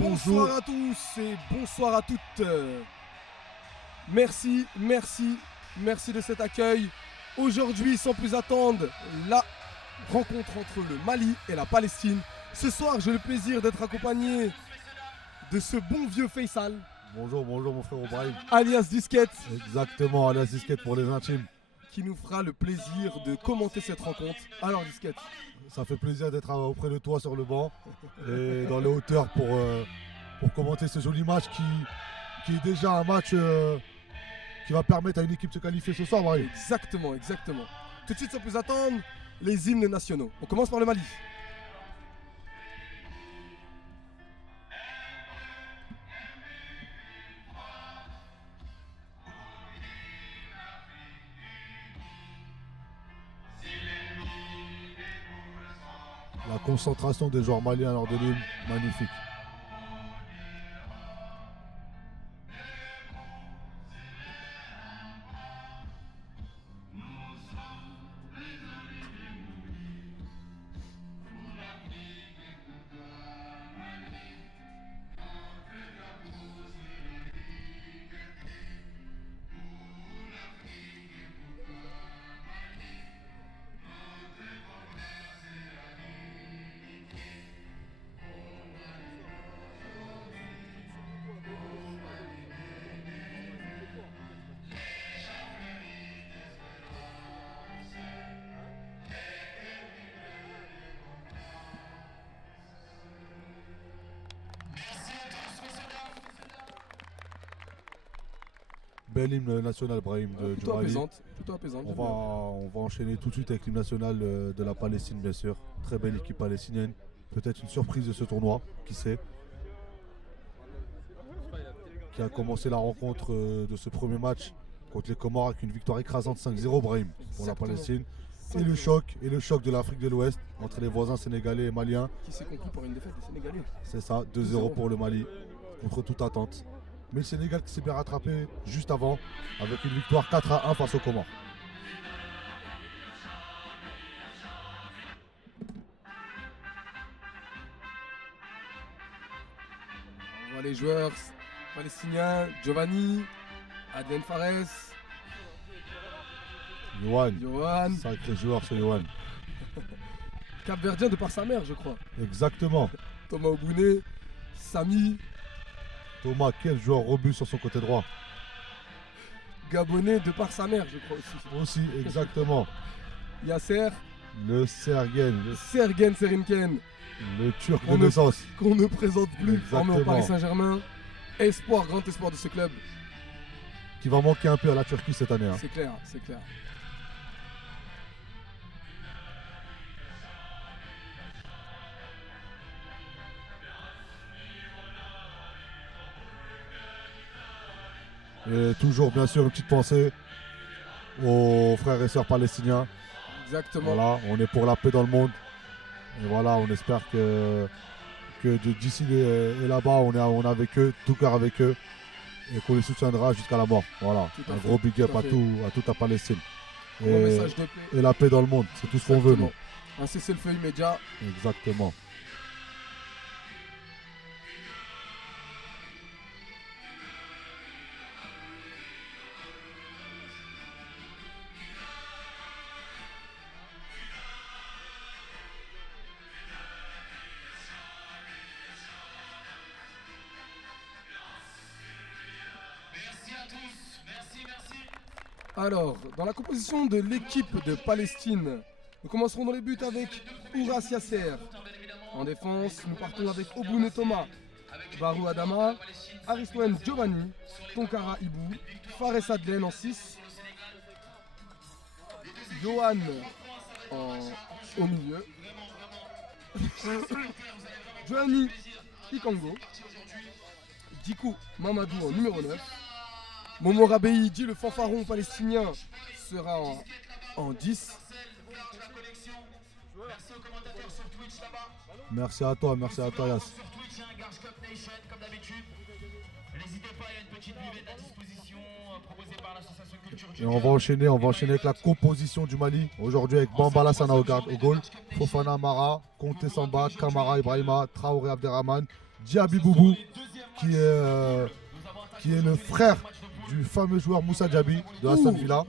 Bonsoir à tous et bonsoir à toutes. Merci de cet accueil. Aujourd'hui, sans plus attendre, la rencontre entre le Mali et la Palestine. Ce soir, j'ai le plaisir d'être accompagné de ce bon vieux Faisal. Bonjour mon frère Obrahim. Alias Disquette. Exactement, alias Disquette pour les intimes. Qui nous fera le plaisir de commenter cette rencontre. Alors Disquette. Ça fait plaisir d'être auprès de toi sur le banc et dans les hauteurs pour commenter ce joli match qui est déjà un match qui va permettre à une équipe de se qualifier ce soir, Marie. Exactement. Tout de suite, sans plus attendre, les hymnes nationaux. On commence par le Mali. La concentration des joueurs maliens lors de l'hymne, magnifique. Bel hymne national, Brahim, du Mali. Plutôt apaisante. On va enchaîner tout de suite avec l'hymne national de la Palestine, bien sûr. Très belle équipe palestinienne. Peut-être une surprise de ce tournoi, qui sait. Qui a commencé la rencontre de ce premier match contre les Comores avec une victoire écrasante 5-0, Brahim, pour la Palestine. Et le choc de l'Afrique de l'Ouest entre les voisins sénégalais et maliens. Qui s'est conclu par une défaite des Sénégalais. C'est ça, 2-0 pour le Mali, contre toute attente. Mais le Sénégal qui s'est bien rattrapé juste avant avec une victoire 4-1 face aux Comores. On voit les joueurs palestiniens, Giovanni, Adlen Fares, Yohan. Sacré joueur ce Yohan. Cap-Verdien de par sa mère, je crois. Exactement. Thomas Obouné, Samy. Thomas, quel joueur robuste sur son côté droit. Gabonais de par sa mère, je crois aussi. Aussi, exactement. Yasser. Le Sergen. Sergen Serinken. Le Turc de naissance. Qu'on ne présente plus. Exactement. Formé au Paris Saint-Germain. Espoir, grand espoir de ce club. Qui va manquer un peu à la Turquie cette année. Hein. C'est clair. Et toujours, bien sûr, une petite pensée aux frères et sœurs palestiniens. Exactement. Voilà, on est pour la paix dans le monde. Et voilà, on espère que d'ici et là-bas, on est avec eux, tout cœur avec eux. Et qu'on les soutiendra jusqu'à la mort. Voilà, un gros big up à toute la Palestine. Message de paix. Et la paix dans le monde, c'est tout ce qu'on veut, nous. Un cessez-le-feu immédiat. Exactement. Alors, dans la composition de l'équipe de Palestine, nous commencerons dans les buts avec Ouras Yasser. En défense, nous partons avec Obouné Thomas, Barou Adama, Aristoen Giovanni, Tonkara Ibou, Fares Adlen en 6, Johan au milieu, Giovanni Ikango, Dikou Mamadou en numéro 9, Momo Rabei dit le fanfaron palestinien sera en 10. Merci à toi, Yass. Et on va enchaîner avec la composition du Mali. Aujourd'hui avec Bamba Lassana au goal, Fofana Mara, Conte Samba, Kamara Ibrahima, Traoré Abderrahman, Diaby Boubou, qui est le frère du fameux joueur Moussa Diaby de Aston Villa.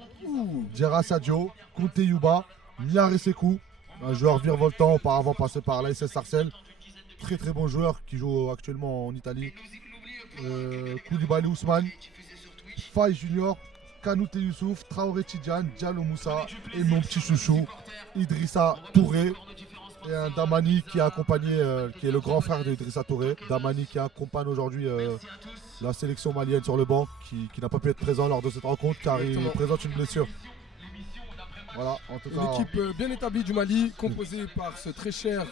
Diarra Sadio, Kunte Yuba, Niare Sekou, un joueur virevoltant auparavant passé par l'AS Sarcelles. Très très bon joueur qui joue actuellement en Italie. Koulibaly Ousmane, Faye Junior, Kanouté Youssouf, Traoré Tidjane, Diallo Moussa et mon petit chouchou Idrissa Touré. Et un Damani qui a accompagné, qui est le grand frère d'Idrissa Touré. Damani qui accompagne aujourd'hui la sélection malienne sur le banc, qui n'a pas pu être présent lors de cette rencontre car il présente une blessure. Voilà, en tout cas. L'équipe bien établie du Mali, composée par ce très cher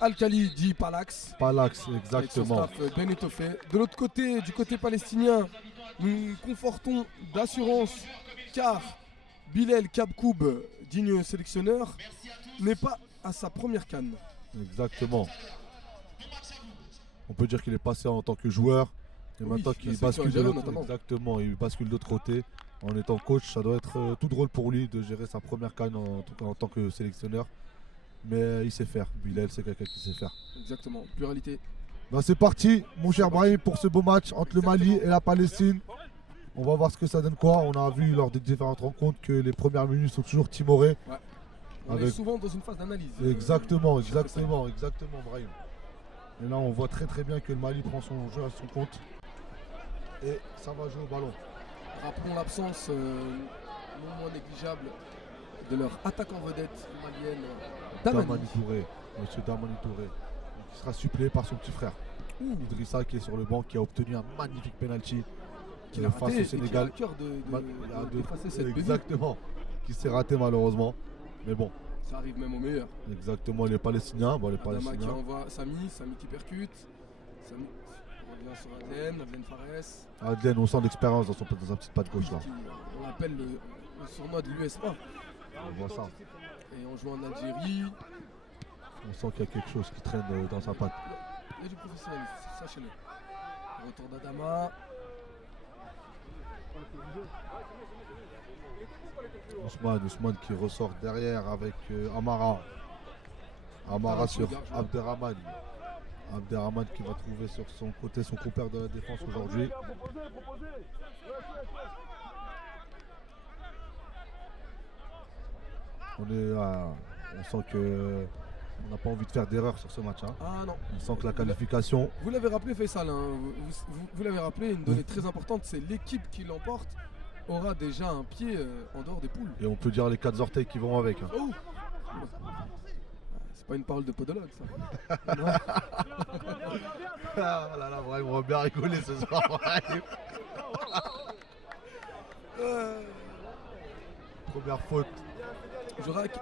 Al-Khali dit Palax. Palax, exactement. Avec son staff bien étoffé. De l'autre côté, du côté palestinien, nous confortons d'assurance car Bilal Kabkoub, digne sélectionneur, n'est pas à sa première CAN. Exactement. On peut dire qu'il est passé en tant que joueur et maintenant qu'il bascule de l'autre. Exactement, il bascule de l'autre côté. En étant coach, ça doit être tout drôle pour lui de gérer sa première CAN en tant que sélectionneur. Mais il sait faire. Bilal, c'est quelqu'un qui sait faire. Exactement, pluralité. Ben c'est parti, mon cher Brahim, pour ce beau match entre le Mali et la Palestine. On va voir ce que ça donne quoi. On a vu lors des différentes rencontres que les premières minutes sont toujours timorées. Ouais. On est souvent dans une phase d'analyse. Exactement, Brahim. Et là, on voit très très bien que le Mali prend son jeu à son compte. Et ça va jouer au ballon. Rappelons l'absence non moins négligeable de leur attaquant vedette malienne, Damani Touré. Monsieur Damani Touré. Qui sera suppléé par son petit frère. Idrissa qui est sur le banc, qui a obtenu un magnifique penalty face au Sénégal. Exactement. Qui s'est raté malheureusement. Mais bon. Ça arrive même au meilleur. Exactement, les Palestiniens. Bon, les Palestiniens. Qui envoie Samy qui percute. Samy revient sur Adlen Fares. Adlen, on sent l'expérience dans sa petite patte gauche là. On l'appelle le surnom de l'USA. On voit ça. Et on joue en Algérie. On sent qu'il y a quelque chose qui traîne dans sa patte. Il y a du professionnalisme, sachez-le. Retour d'Adama. Ousmane qui ressort derrière avec Amara. Amara sur Abderrahman. Abderrahman qui va trouver sur son côté son compère de la défense aujourd'hui. On sent que on n'a pas envie de faire d'erreur sur ce match. Hein. Ah non. On sent que la qualification. Vous l'avez rappelé, Faisal, hein, vous l'avez rappelé, une donnée très importante, c'est l'équipe qui l'emporte aura déjà un pied en dehors des poules. Et on peut dire les 4 orteils qui vont avec. Hein. Oh. C'est pas une parole de podologue, ça. Ah là là, vraiment, on va bien rigoler ce soir. Première faute.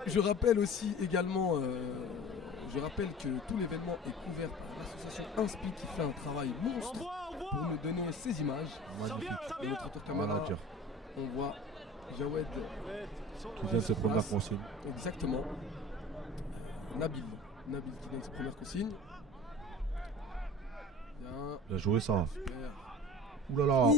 Je rappelle aussi également, je rappelle que tout l'événement est couvert par l'association Inspi qui fait un travail monstre pour nous donner ces images. Magnifique. De notre tour caméra, on voit Jawed qui donne ses premières consignes. Exactement. Nabil qui donne ses premières consignes. Bien joué ça. Super. Ouh là là.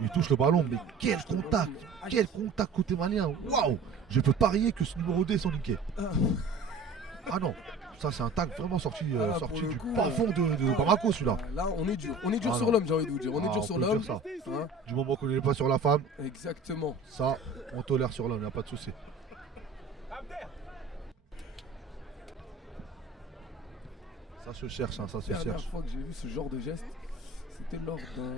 Il touche le ballon, mais quel contact! Quel contact côté malien! Waouh! Je peux parier que ce numéro D est son niqué. Ah non, ça c'est un tag vraiment sorti du bas fond de Bamako celui-là. Là on est dur sur l'homme, j'ai envie de vous dire. On est dur sur l'homme. Hein, du moment qu'on n'est pas sur la femme. Exactement. Ça, on tolère sur l'homme, il n'y a pas de souci. Ça se cherche, hein, ça se cherche. La dernière fois que j'ai vu ce genre de geste, c'était lors d'un...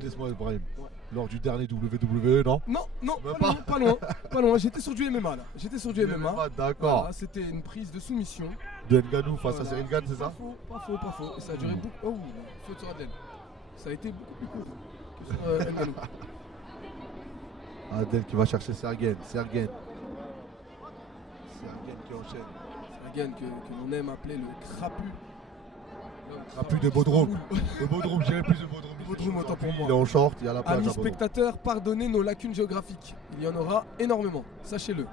Laisse-moi Ibrahim. Ouais. Lors du dernier WWE, non? Non, pas loin. J'étais sur du MMA là. J'étais sur du MMA. D'accord. Voilà, c'était une prise de soumission. De Nganou face à Cyril Gane, c'est ça? Pas faux. Et ça a duré beaucoup. Oh, faute sur Adlen. Ça a été beaucoup plus court que sur Nganou. Adlen qui va chercher Sergen qui enchaîne. Sergen que l'on aime appeler le crapu. Crapu de Bodrum. Le Bodrum, j'irai plus de Bodrum. Bodrum, autant pour moi. Il est en short, il y a la plage. Amis spectateurs, pardonnez nos lacunes géographiques. Il y en aura énormément, sachez-le.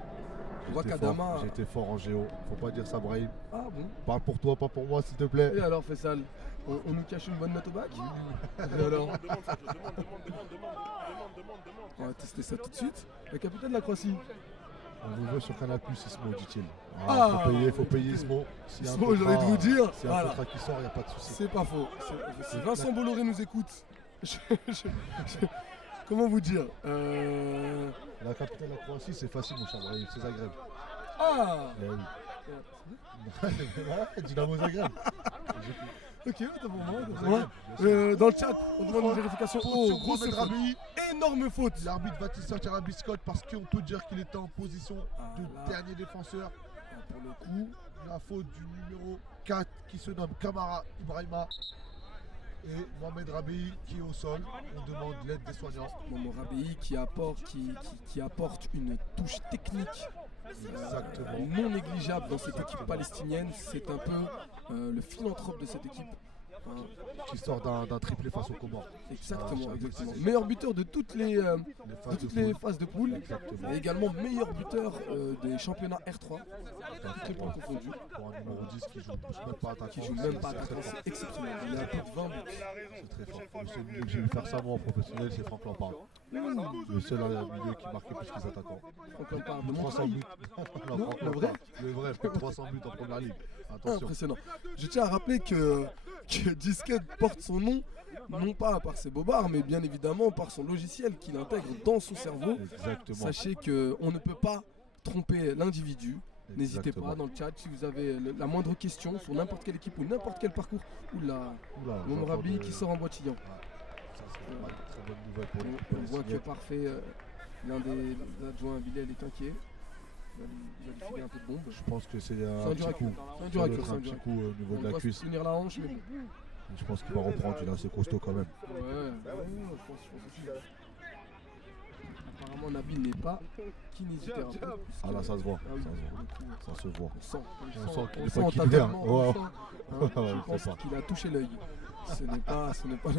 J'étais fort en géo, faut pas dire ça, Brahim. Ah bon? Parle pour toi, pas pour moi, s'il te plaît. Et alors, Faisal, on nous cache une bonne note au bac? Et alors? On va tester ça tout de suite. Le capitaine de la Croatie. On vous veut sur Canal+, Ismo, dit-il. Ah, faut payer Ismo. S'il y a un Ismo, j'ai envie de vous dire, s'il y a un voilà. contrat qui sort, il n'y a pas de souci. C'est pas faux. Si Vincent Bolloré nous écoute, comment vous dire La capitale de la Croatie, c'est facile, mon cher Brahim, c'est Zagreb. Ah Eh oui. Dynamo Zagreb. Ok, t'as pour moi. Dans le chat, on demande une vérification. Oh, grosse Mohamed faute. Rabi. Énorme faute. L'arbitre va-t-il sortir un biscotte parce qu'on peut dire qu'il était en position de là. dernier défenseur. Pour le coup, La faute du numéro 4 qui se nomme Kamara Ibrahima. Et Mohamed Rabi qui est au sol. On demande l'aide des soignants. Momo Rabi qui apporte une touche technique non négligeable dans cette équipe palestinienne. C'est un peu le philanthrope de cette équipe. Qui sort d'un triplé face au Comores. Exactement, exactement. Meilleur buteur de toutes les phases de poule. Et également meilleur buteur des championnats R3. Toutes les poules confondues. Pour un numéro 10 qui joue même pas attaquant. Qui joue même pas attaquant, c'est exceptionnel. Il a plus de 20 buts. C'est très fort. Le seul milieu que j'ai vu faire ça moi en professionnel, c'est Franck Lampard. Le seul milieu qui marquait plus qu'ils attaquants. Franck Lampard de 300 buts. Non, le vrai. Le vrai, 300 buts en première ligue. Attention. Impressionnant. Je tiens à rappeler que Disquette porte son nom, non pas par ses bobards, mais bien évidemment par son logiciel qu'il intègre dans son cerveau. Exactement. Sachez qu'on ne peut pas tromper l'individu. N'hésitez pas dans le chat si vous avez la moindre question sur n'importe quelle équipe ou n'importe quel parcours. Oula, Momo Rabi qui sort en boitillant. Ça, c'est une très bonne nouvelle pour les On voit que parfait, l'un des adjoints à Bilal est inquiet. Il va lui filer un peu de bombe. Je pense que c'est un C'est un dur à petit coup. C'est un dur à cure, c'est un Un dur à petit cure. coup au niveau On de la doit cuisse. se tenir la hanche, mais bon. Je pense qu'il va reprendre, il est assez costaud quand même. Ouais, je pense aussi. Apparemment, Nabil n'est pas kinésithérapeute. Ah là, ça se voit. Ah oui, Ça se voit. on sent qu'il est sent pas équilibré, hein. totalement, Ouais. on sent, Ouais, je c'est pense ça. qu'il a touché l'œil. Ce n'est pas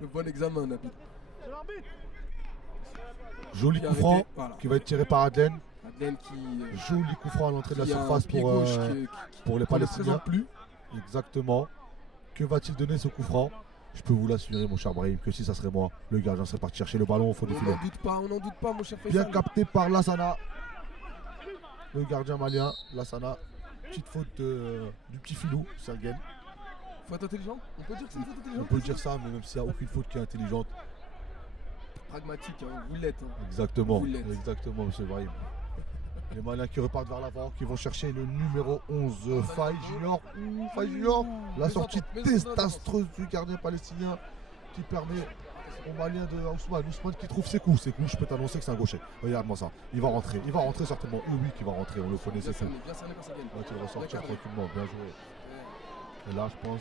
le bon examen, Nabil. Joli Qui a coup franc arrêté, voilà. qui va être tiré par Adlen. Adlen qui Joli coup franc à l'entrée de la qui a un surface pied pour gauche les qui ne se Palestiniens. présente plus. Exactement. Que va-t-il donner ce coup franc? Je peux vous l'assurer, mon cher Brahim, que si ça serait moi, le gardien serait parti chercher le ballon au fond du On filet. n'en doute pas, mon cher Bien Faisal. capté par Lassana. Le gardien malien, Lassana. Petite faute du petit filou, Sergen. Faute intelligente. On peut dire que c'est une faute On intelligente. peut dire ça, mais même s'il n'y a aucune faute qui est intelligente. Pragmatique, hein, vous l'êtes. hein. Exactement, Vous l'êtes. exactement, monsieur Brahim. Les Maliens qui repartent vers l'avant, qui vont chercher le numéro 11, Faye Junior. Faye Junior, la sortie désastreuse du gardien palestinien qui permet aux Maliens de Ousmane. Ousmane qui trouve ses coups. Ses coups, je peux t'annoncer que c'est un gaucher. Regarde-moi ça. Il va rentrer certainement. Oui, qui va rentrer, on le connaît, c'est fait. Bien cerné par Sergen. Là, tu le ressortir Bien cadré. tranquillement, bien joué. Et là, je pense.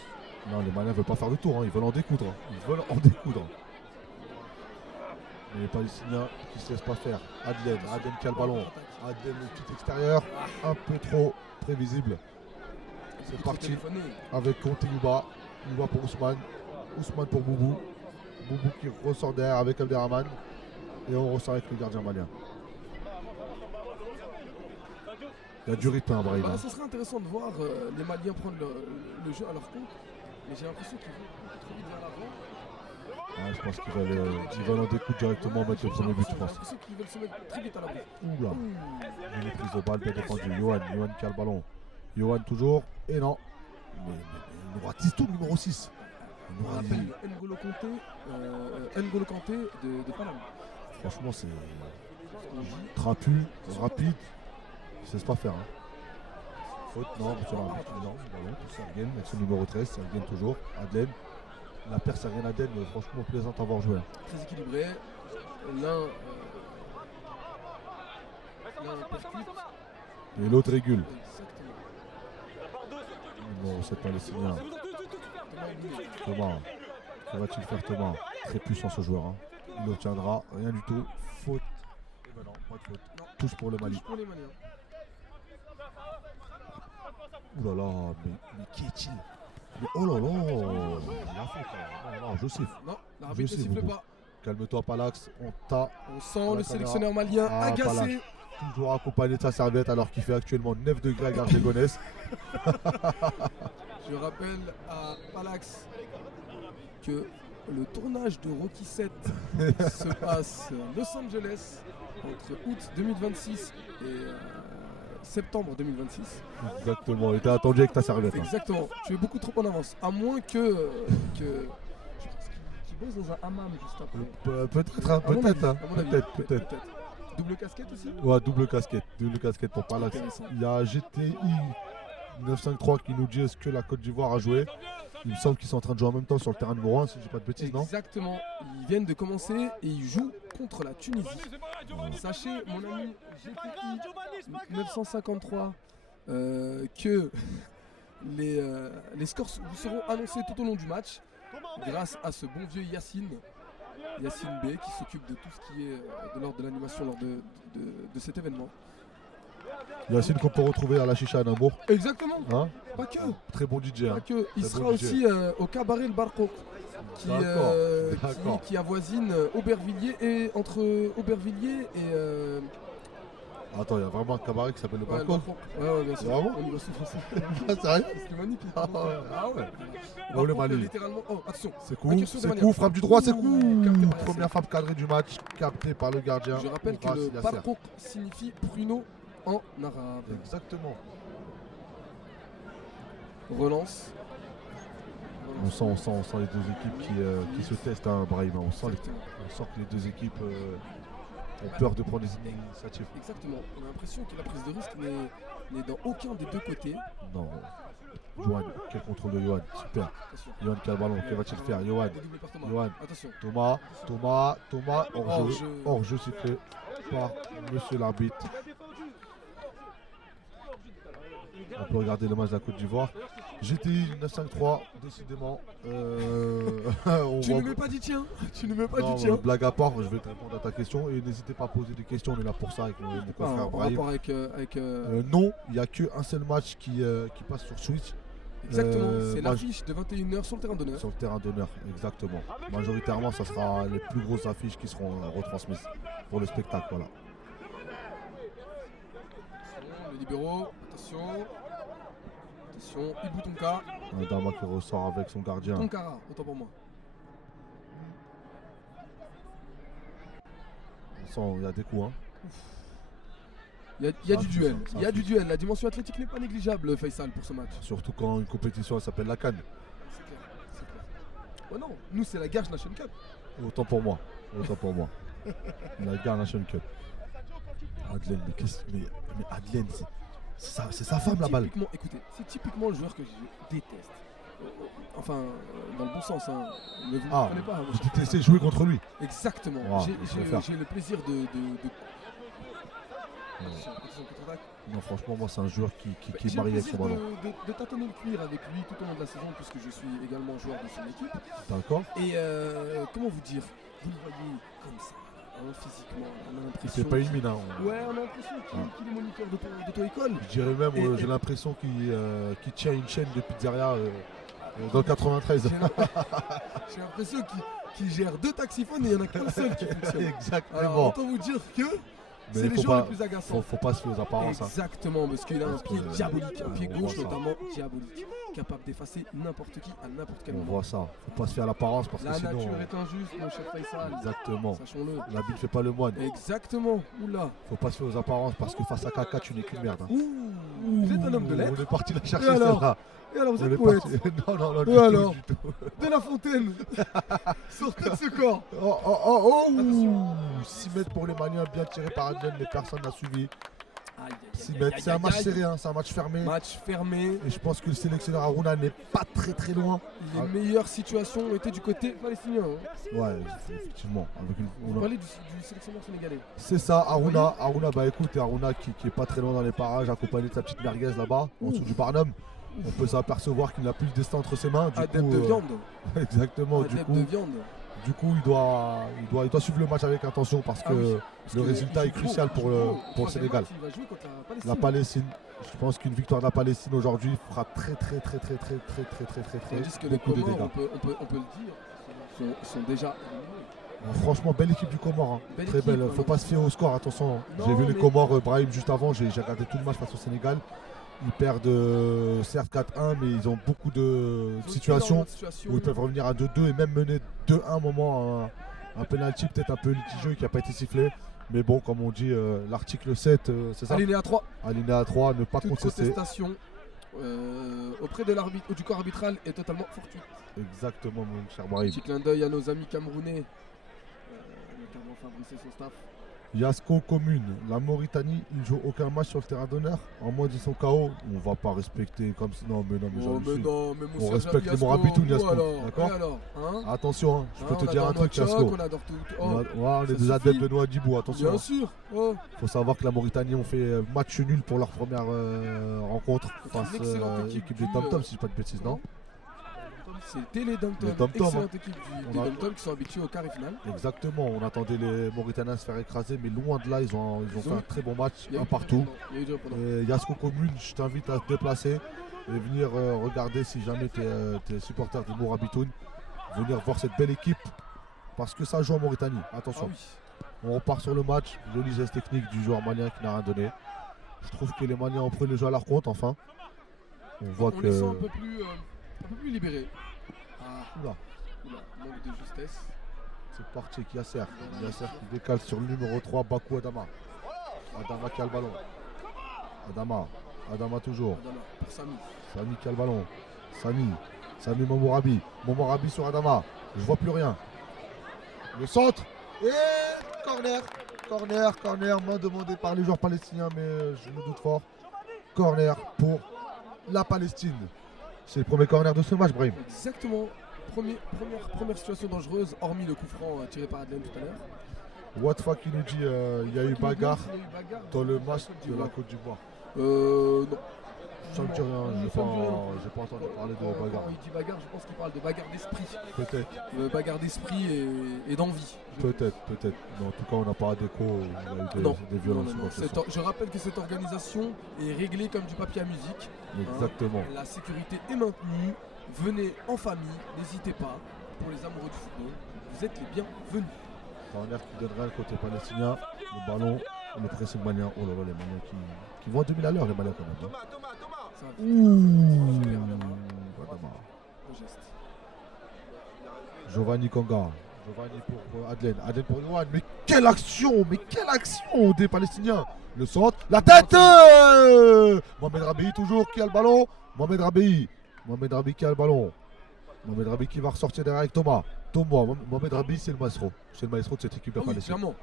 Non, les Maliens ne veulent pas faire de tour, hein. Ils veulent en découdre. Ils veulent en découdre. Mais les Palestiniens qui ne se laissent pas faire. Adlen qui a le ballon. Adlen le petit extérieur. Un peu trop prévisible. C'est parti avec Conte Yuba. Yuba pour Ousmane. Ousmane pour Boubou. Boubou qui ressort derrière avec Abderrahman. Et on ressort avec le gardien malien. Il y a du rythme, hein, Brahim. Ça serait intéressant de voir les Maliens prendre le jeu à leur compte. Mais j'ai l'impression qu'ils vont trop vite vers l'avant. Je pense qu'ils veulent en découdre directement, mettre le premier but, je J'ai pense. l'impression qu'ils veulent se mettre très vite à l'abri. Oula. Une prise de balle bien défendue. Johan qui a le ballon. Johan toujours. Et non. Mais il nous ratisse tout, le numéro 6. Il nous On ratisse. rappelle N'Golo Kanté de Paname. Franchement, c'est trapu, rapide. Il ne se laisse pas faire. Hein. Faute, non, monsieur l'arbitre. Non, ballon pour Sergen avec son numéro 13. Sergen toujours. Adlen. La paire Sergen Adlen, franchement plaisante à voir jouer. Très équilibré. L'un percute. Et l'autre régule. Exactement. Numéro 7 palestinien. Thomas Elminé. Thomas, que va-t-il faire Thomas? Très puissant ce joueur. Hein. Il obtiendra rien du tout. Faute. Et ben non, pas de faute. Non. Touche pour le Mali. Touche pour les Maliens. Ouh là là, mais qui est-il? Mais oh là là, il a faute. Non, je siffle. Non, l'arbitre ne siffle Boubou. pas. Calme-toi Palax, on t'a On sent la le caméra. sélectionneur malien agacé. Palax, toujours accompagné de sa serviette alors qu'il fait actuellement 9 degrés à Garges-les-Gonesse. Je rappelle à Palax que le tournage de Rocky 7 se passe à Los Angeles entre août 2026 et septembre 2026. Exactement, et t'as attendu avec ta serviette. Exactement, tu es beaucoup trop en avance. À moins que je pense qu'il bosse dans un hammam juste après. Peut-être. Double casquette aussi? Ouais, double casquette pour parler. Il y a GTI 953 qui nous dit est-ce que la Côte d'Ivoire a joué. Il me semble qu'ils sont en train de jouer en même temps sur le terrain numéro 1, si je dis pas de bêtises, non? Exactement, ils viennent de commencer et ils jouent contre la Tunisie. Sachez, mon ami GTI 953, que les scores vous seront annoncés tout au long du match grâce à ce bon vieux Yacine B qui s'occupe de tout ce qui est de l'ordre de l'animation lors de cet événement. Yacine qu'on peut retrouver à la Chicha à Nambour. Exactement. Hein? Pas que. Très bon DJ. Pas que. Il Très sera bon aussi au cabaret Le Barcoq qui avoisine Aubervilliers et entre Aubervilliers et Attends, il y a vraiment un cabaret qui s'appelle Le Barcoq. Ouais, bien sûr. Vraiment? On y va sous français. Sérieux? C'est magnifique. Ah ouais. Oh, le Mali. Littéralement. Oh, attention. C'est coup, frappe du droit, c'est coup. Première frappe cadrée du match, captée par le gardien. Je rappelle que le Barcoq signifie pruneau en arabe. Exactement. Relance. On sent les deux équipes qui se testent, hein, Brahim. On sent que les deux équipes ont peur de prendre des initiatives. Exactement. On a l'impression que la prise de risque n'est dans aucun des deux côtés. Non. Johan, quel contrôle de Johan, super. Johan qui a le ballon, que va-t-il faire? Johan, attention. Thomas, hors-jeu sifflé par monsieur l'arbitre. On peut regarder le match de la Côte d'Ivoire. GTI 953, décidément. Tu ne mets pas du tien. Blague à part, je vais te répondre à ta question et n'hésitez pas à poser des questions, on est là pour ça avec mon confrère Brahim. Non, il n'y a qu'un seul match qui passe sur Switch. Exactement, c'est l'affiche de 21h sur le terrain d'honneur. Sur le terrain d'honneur, exactement. Majoritairement, ça sera les plus grosses affiches qui seront retransmises pour le spectacle. Voilà. Les libéraux, attention, Ibou Tonka. Un Dama qui ressort avec son gardien. Tonkara, autant pour moi. Il y a des coups. Hein. Il y a du duel. Il y a du duel. La dimension athlétique n'est pas négligeable, Faisal, pour ce match. Surtout quand une compétition s'appelle la CAN. C'est clair. Oh non, nous c'est la Garge Nation Cup. Autant pour moi. La Garge Nation Cup. Adlène, mais Adlène, c'est sa femme la balle. Écoutez, c'est typiquement le joueur que je déteste. Enfin, dans le bon sens, hein. Mais vous ne comprenez pas. Vous détestez jouer contre lui. Exactement. J'ai le plaisir de... Non, franchement, moi, c'est un joueur qui est marié avec son ballon. De tâtonner le cuir avec lui tout au long de la saison, puisque je suis également joueur de son équipe. D'accord. Et comment vous dire, vous le voyez comme ça, physiquement, on a l'impression. C'est pas une mine, hein. Ouais, on a l'impression qu'il est moniteur d'auto-école. Je dirais même, j'ai l'impression qu'il tient une chaîne de pizzeria dans le 93. J'ai l'impression qu'il gère 2 taxiphones et il n'y en a qu'un seul qui fonctionne. Exactement. Alors, autant vous dire que c'est les joueurs les plus agaçants. Faut pas se fier aux apparences. Exactement, parce qu'il a un pied diabolique, un pied gauche notamment diabolique, capable d'effacer n'importe qui à n'importe quel moment. On voit ça. Faut pas se fier à l'apparence parce que sinon. La nature est injuste, mon cher Faisal. Exactement. Sachons-le. L'habit ne fait pas le moine. Exactement. Oula. Faut pas se fier aux apparences parce que face à Kaka, tu n'es qu'une merde. Hein. Vous êtes un homme de lettres. On est parti la chercher celle-là. Et alors vous êtes poète. Non, et alors De La Fontaine. Sortez de ce corps. 6 mètres pour les Maliens, bien tiré par Adlen, mais personne n'a suivi. 6 mètres, c'est un match serré, hein, c'est un match fermé. Et je pense que le sélectionneur Harouna n'est pas très loin. Les meilleures situations ont été du côté palestinien. Hein. Ouais, effectivement. On parlait du sélectionneur sénégalais. C'est ça, Harouna, bah écoute, Harouna qui est pas très loin dans les parages, accompagné de sa petite merguez là-bas, en dessous du Barnum. On peut s'apercevoir qu'il n'a plus le destin entre ses mains. Adepte de viande. Exactement. Adepte de viande. Du coup, il doit suivre le match avec attention parce que le résultat est crucial pour le Sénégal. Il va jouer contre la Palestine. Je pense qu'une victoire de la Palestine aujourd'hui fera très tandis que les Comores, on peut le dire, sont déjà franchement, belle équipe du Comore. Hein. Très belle. Faut pas se fier au score, attention. J'ai vu les Comores, Brahim, juste avant. J'ai regardé tout le match face au Sénégal. Ils perdent certes 4-1, mais ils ont beaucoup de situations où ils peuvent revenir à 2-2 et même mener 2-1 un moment. Un penalty peut-être un peu litigieux qui n'a pas été sifflé. Mais bon, comme on dit, l'article 7, c'est ça? Alinéa 3. Alinéa 3, ne pas Toute contester. contestation auprès de l'arbitre ou du corps arbitral est totalement fortuite. Exactement, mon cher Brahim. Petit clin d'œil à nos amis camerounais, notamment Fabrice et son staff. Yasko Commune, la Mauritanie, ils ne jouent aucun match sur le terrain d'honneur. En mode ils sont KO, on va pas respecter comme ça. Non, mais Oh, mais Jean-Luc, non, mais on Moussa respecte les Yasko, Morabitoun, nous Yasko. alors, D'accord. et alors, hein. Attention, hein, je peux Hein, te on dire un adore truc, notre choc, Yasko. on adore tout. On est ça des adeptes suffit. de Nouadhibou, attention. Bien sûr. Oh. Faut savoir que la Mauritanie ont fait match nul pour leur première rencontre face Une excellente à équipe l'équipe des du, Tom Tom, si je dis pas de bêtises, non? C'était les Dom-Tom. Les Dom-Tom, Excellente hein. équipe On des a- Dom-Tom qui sont habitués au quart et finale. Exactement, on attendait les Mauritaniens se faire écraser, mais loin de là, ils ont fait un très bon match, Il y a un eu partout. Il y a eu du répondant. Yasko Commune, je t'invite à te déplacer et venir regarder si jamais tu es supporter de Mourabitoun, venir voir cette belle équipe parce que ça joue en Mauritanie. Ah Attention, oui. on repart sur le match, joli geste technique du joueur malien qui n'a rien donné. Je trouve que les Maliens ont pris le jeu à leur compte enfin. On voit On que. les sent un peu plus libérés. Ah, Oula, oula, manque de justesse. c'est parti, Yasser. Yasser qui décale sur le numéro 3, Bakou Adama. Adama qui a le ballon. Adama toujours. Adama, pour Samy. Samy qui a le ballon. Samy Momorabi. Momorabi sur Adama. Je vois plus rien. Le centre. Et corner. Main demandée par les joueurs palestiniens, mais je me doute fort. Corner pour la Palestine. C'est le premier corner de ce match, Brahim. Exactement. Première situation dangereuse, hormis le coup franc tiré par Adlen tout à l'heure. Watfa qui nous dit il y a eu bagarre Il y a eu bagarre dans le match Côte de la d'Ivoire. Côte d'Ivoire. Non. Ça me dit rien, j'ai pas entendu parler de bagarre. Quand il dit bagarre, je pense qu'il parle de bagarre d'esprit. Peut-être, Bagarre d'esprit et d'envie. peut-être. Mais en tout cas, on n'a pas d'écho, il y a eu Non. des violences. Non. ou quoi que ce soit. Je rappelle que cette organisation est réglée comme du papier à musique. Exactement. La sécurité est maintenue. Venez en famille, n'hésitez pas. Pour les amoureux du football, vous êtes les bienvenus. Corner qui donnerait le côté palestinien, le ballon, le pressing malien. Oh là là, les Maliens qui vont à 2000 à l'heure, les Maliens quand même. Hein. Ça va Ouh, super bien. Adama. Le geste. Giovanni Konga. Giovanni pour Adlen. Adlen pour Yohan. Mais quelle action des Palestiniens. Le centre, la tête Mohamed Rabi toujours qui a le ballon. Mohamed Rabi qui a le ballon. Mohamed Rabi qui va ressortir derrière avec Thomas. Mohamed Rabi, c'est le maestro. C'est le maestro de cette équipe de Ah oui, Palestine. clairement.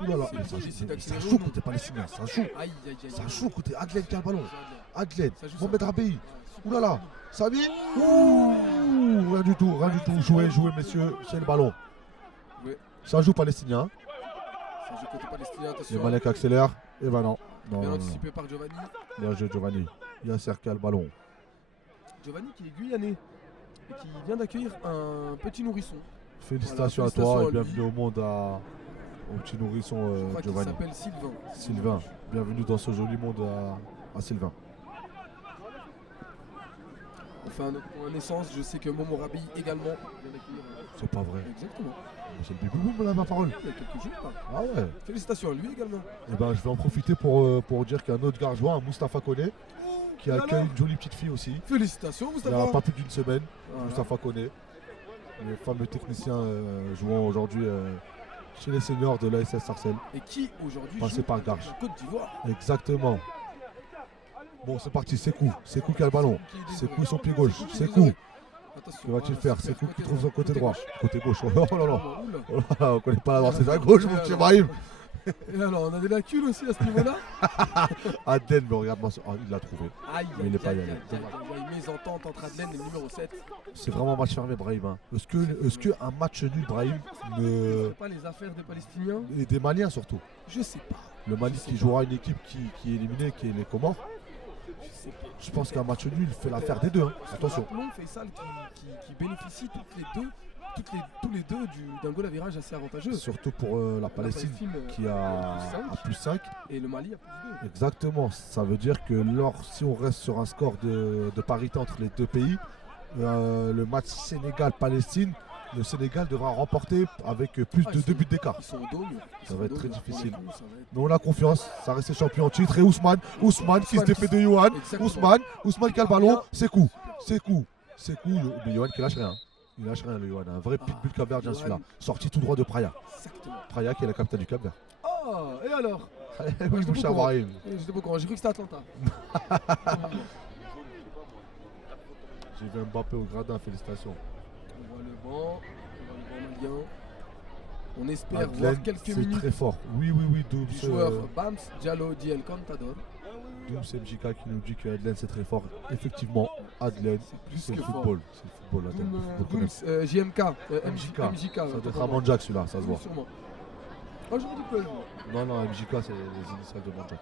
Ouh là là, C'est mais difficile ça d'accélérer joue ou non. côté palestinien, ça joue. Aïe. Ça joue côté Adlen qui a le ballon. Adlen, Ça joue, Mohamed ça. Rabi. Ouais, Ouh là là, Samy. Ouh, rien du tout. Jouez messieurs, c'est le ballon. Ouais. Ça joue palestinien. Ça joue côté palestinien, Les attention. Maliens qui accélèrent. Et ben non. Bien anticipé par Giovanni. Bien joué Giovanni. Yasser qui a le ballon. Giovanni qui est guyanais et qui vient d'accueillir un petit nourrisson. Félicitations à félicitations toi à et lui. bienvenue au monde au petit nourrisson Je crois qu'il Giovanni. s'appelle Sylvain. Sylvain, bienvenue dans ce joli monde à Sylvain. On fait un point naissance. Je sais que Momo Rabi également vient d'accueillir. C'est pas vrai. Exactement. C'est le bébé boum là ma parole. Il y a quelques jours. Hein. Ah ouais. Félicitations à lui également. Et ben je vais en profiter pour dire qu'il y a un autre garçon, un Moustapha Koné, qui Alors accueille une jolie petite fille aussi. Félicitations, Il n'y a Moustapha. pas plus d'une semaine. Voilà. Moustapha Koné, le fameux technicien jouant aujourd'hui chez les seniors de l'ASS Sarcelles. Et qui aujourd'hui Passé joue par Garches. en Côte d'Ivoire. Exactement. Bon, c'est parti, Sekou qui a le ballon. Qui est Sekou désolé. son pied gauche. Sekou qui est Sekou. désolé. Attention, Que va-t-il voilà, faire? super, Sekou qui trouve son côté droit. Côté gauche. Oh là là. Oula. Oh là là, on connaît pas la droite, c'est à gauche, mon petit Brahim. Et alors, on a des lacunes aussi à ce niveau-là. Adlen, mais regarde-moi ça. Ah, il l'a trouvé. Aïe, Mais il est pas allé. Une mésentente entre Adlen et le numéro 7. C'est vraiment match fermé, Brahim. Hein. Est-ce que un match nul, Brahim, ne... C'est pas les affaires des Palestiniens. et des Maliens surtout. Je sais pas. Le Mali qui jouera une équipe qui est éliminée, qui est les Comores. Je sais pas. Je pense qu'un match nul fait l'affaire des deux. Hein. Attention. Rappelons Faisal qui bénéficie tous les deux d'un goal à virage assez avantageux. Surtout pour la Palestine qui a plus 5. plus 5. Et le Mali a plus 2. Exactement. Ça veut dire que si on reste sur un score de parité entre les deux pays, le match Sénégal-Palestine, le Sénégal devra remporter avec plus de 2 buts d'écart. Ils sont au dos. Ça va être très difficile. Pour le coup, ça va être- Mais on a confiance, ça reste champion en titre. Et Ousmane qui se défait de Yohan. Exactement. Ousmane qui a le ballon. Sekou. Mais Yohan qui lâche rien. Il lâche rien, le Yohan. Un vrai pitbull capverdien Yohan. celui-là. Sorti tout droit de Praia. Exactement. Praia qui est la capitale du Cap-Vert. Oh, Ah, et alors? Oui, mon cher Brahim. J'étais pas au courant, j'ai cru que c'était Atlanta. J'ai vu Mbappé au gradin, félicitations. On voit le banc malien. On espère Adlen, voir quelques c'est minutes très fort. Oui, Dooms. du joueur Bams Diallo Diel Contador. Dooms MJK qui nous dit que Adlen c'est très fort. Effectivement, Adlen, c'est le football. C'est le football, Adlen. Dooms, JMK, MJK. Ça doit être un Manjak celui-là, ça se voit. Sûrement. Oh, j'aurais dit que le Non, MJK c'est les initiales de Manjak.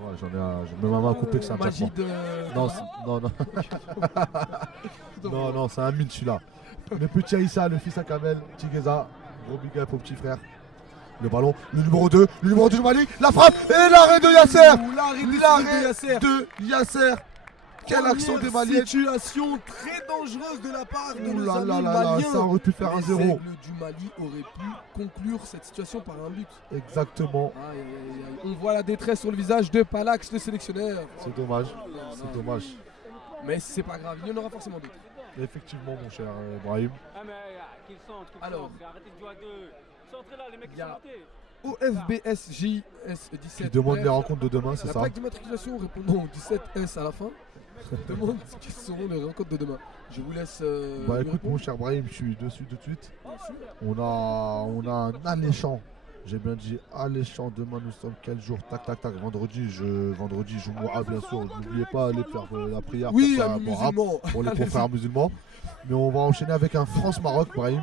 Ouais, j'en ai ma main coupée que c'est un Magie Jackpot. Non. Non, c'est un mine celui-là. Le petit Aïssa, le fils à Kamel, Tigeza, gros big up au petit frère. Le ballon, le numéro 2 du Mali, la frappe et l'arrêt de Yasser. L'arrêt de Yasser. Quelle action des Maliens. Situation très dangereuse de la part de nos amis là, maliens. ça aurait pu faire un 0. Les aigles du Mali auraient pu conclure cette situation par un but. Exactement. Aïe. On voit la détresse sur le visage de Palax, le sélectionneur. C'est dommage. C'est dommage. Mais c'est pas grave, il y en aura forcément d'autres. Effectivement, mon cher Brahim. Alors, il y a OFBSJS17 qui demande les rencontres de demain, c'est la ça? plaque d'immatriculation répondant au 17S à la fin demande quelles seront les rencontres de demain. Je vous laisse. Écoute, mon cher Brahim, je suis dessus tout de suite. Bien sûr. On a un alléchant. J'ai bien dit alléchant. Demain, nous sommes quel jour? Tac. Vendredi, Jumu'ah, bien sûr. N'oubliez pas d'aller faire la prière pour les confrères musulmans. Mais on va enchaîner avec un France-Maroc, Brahim.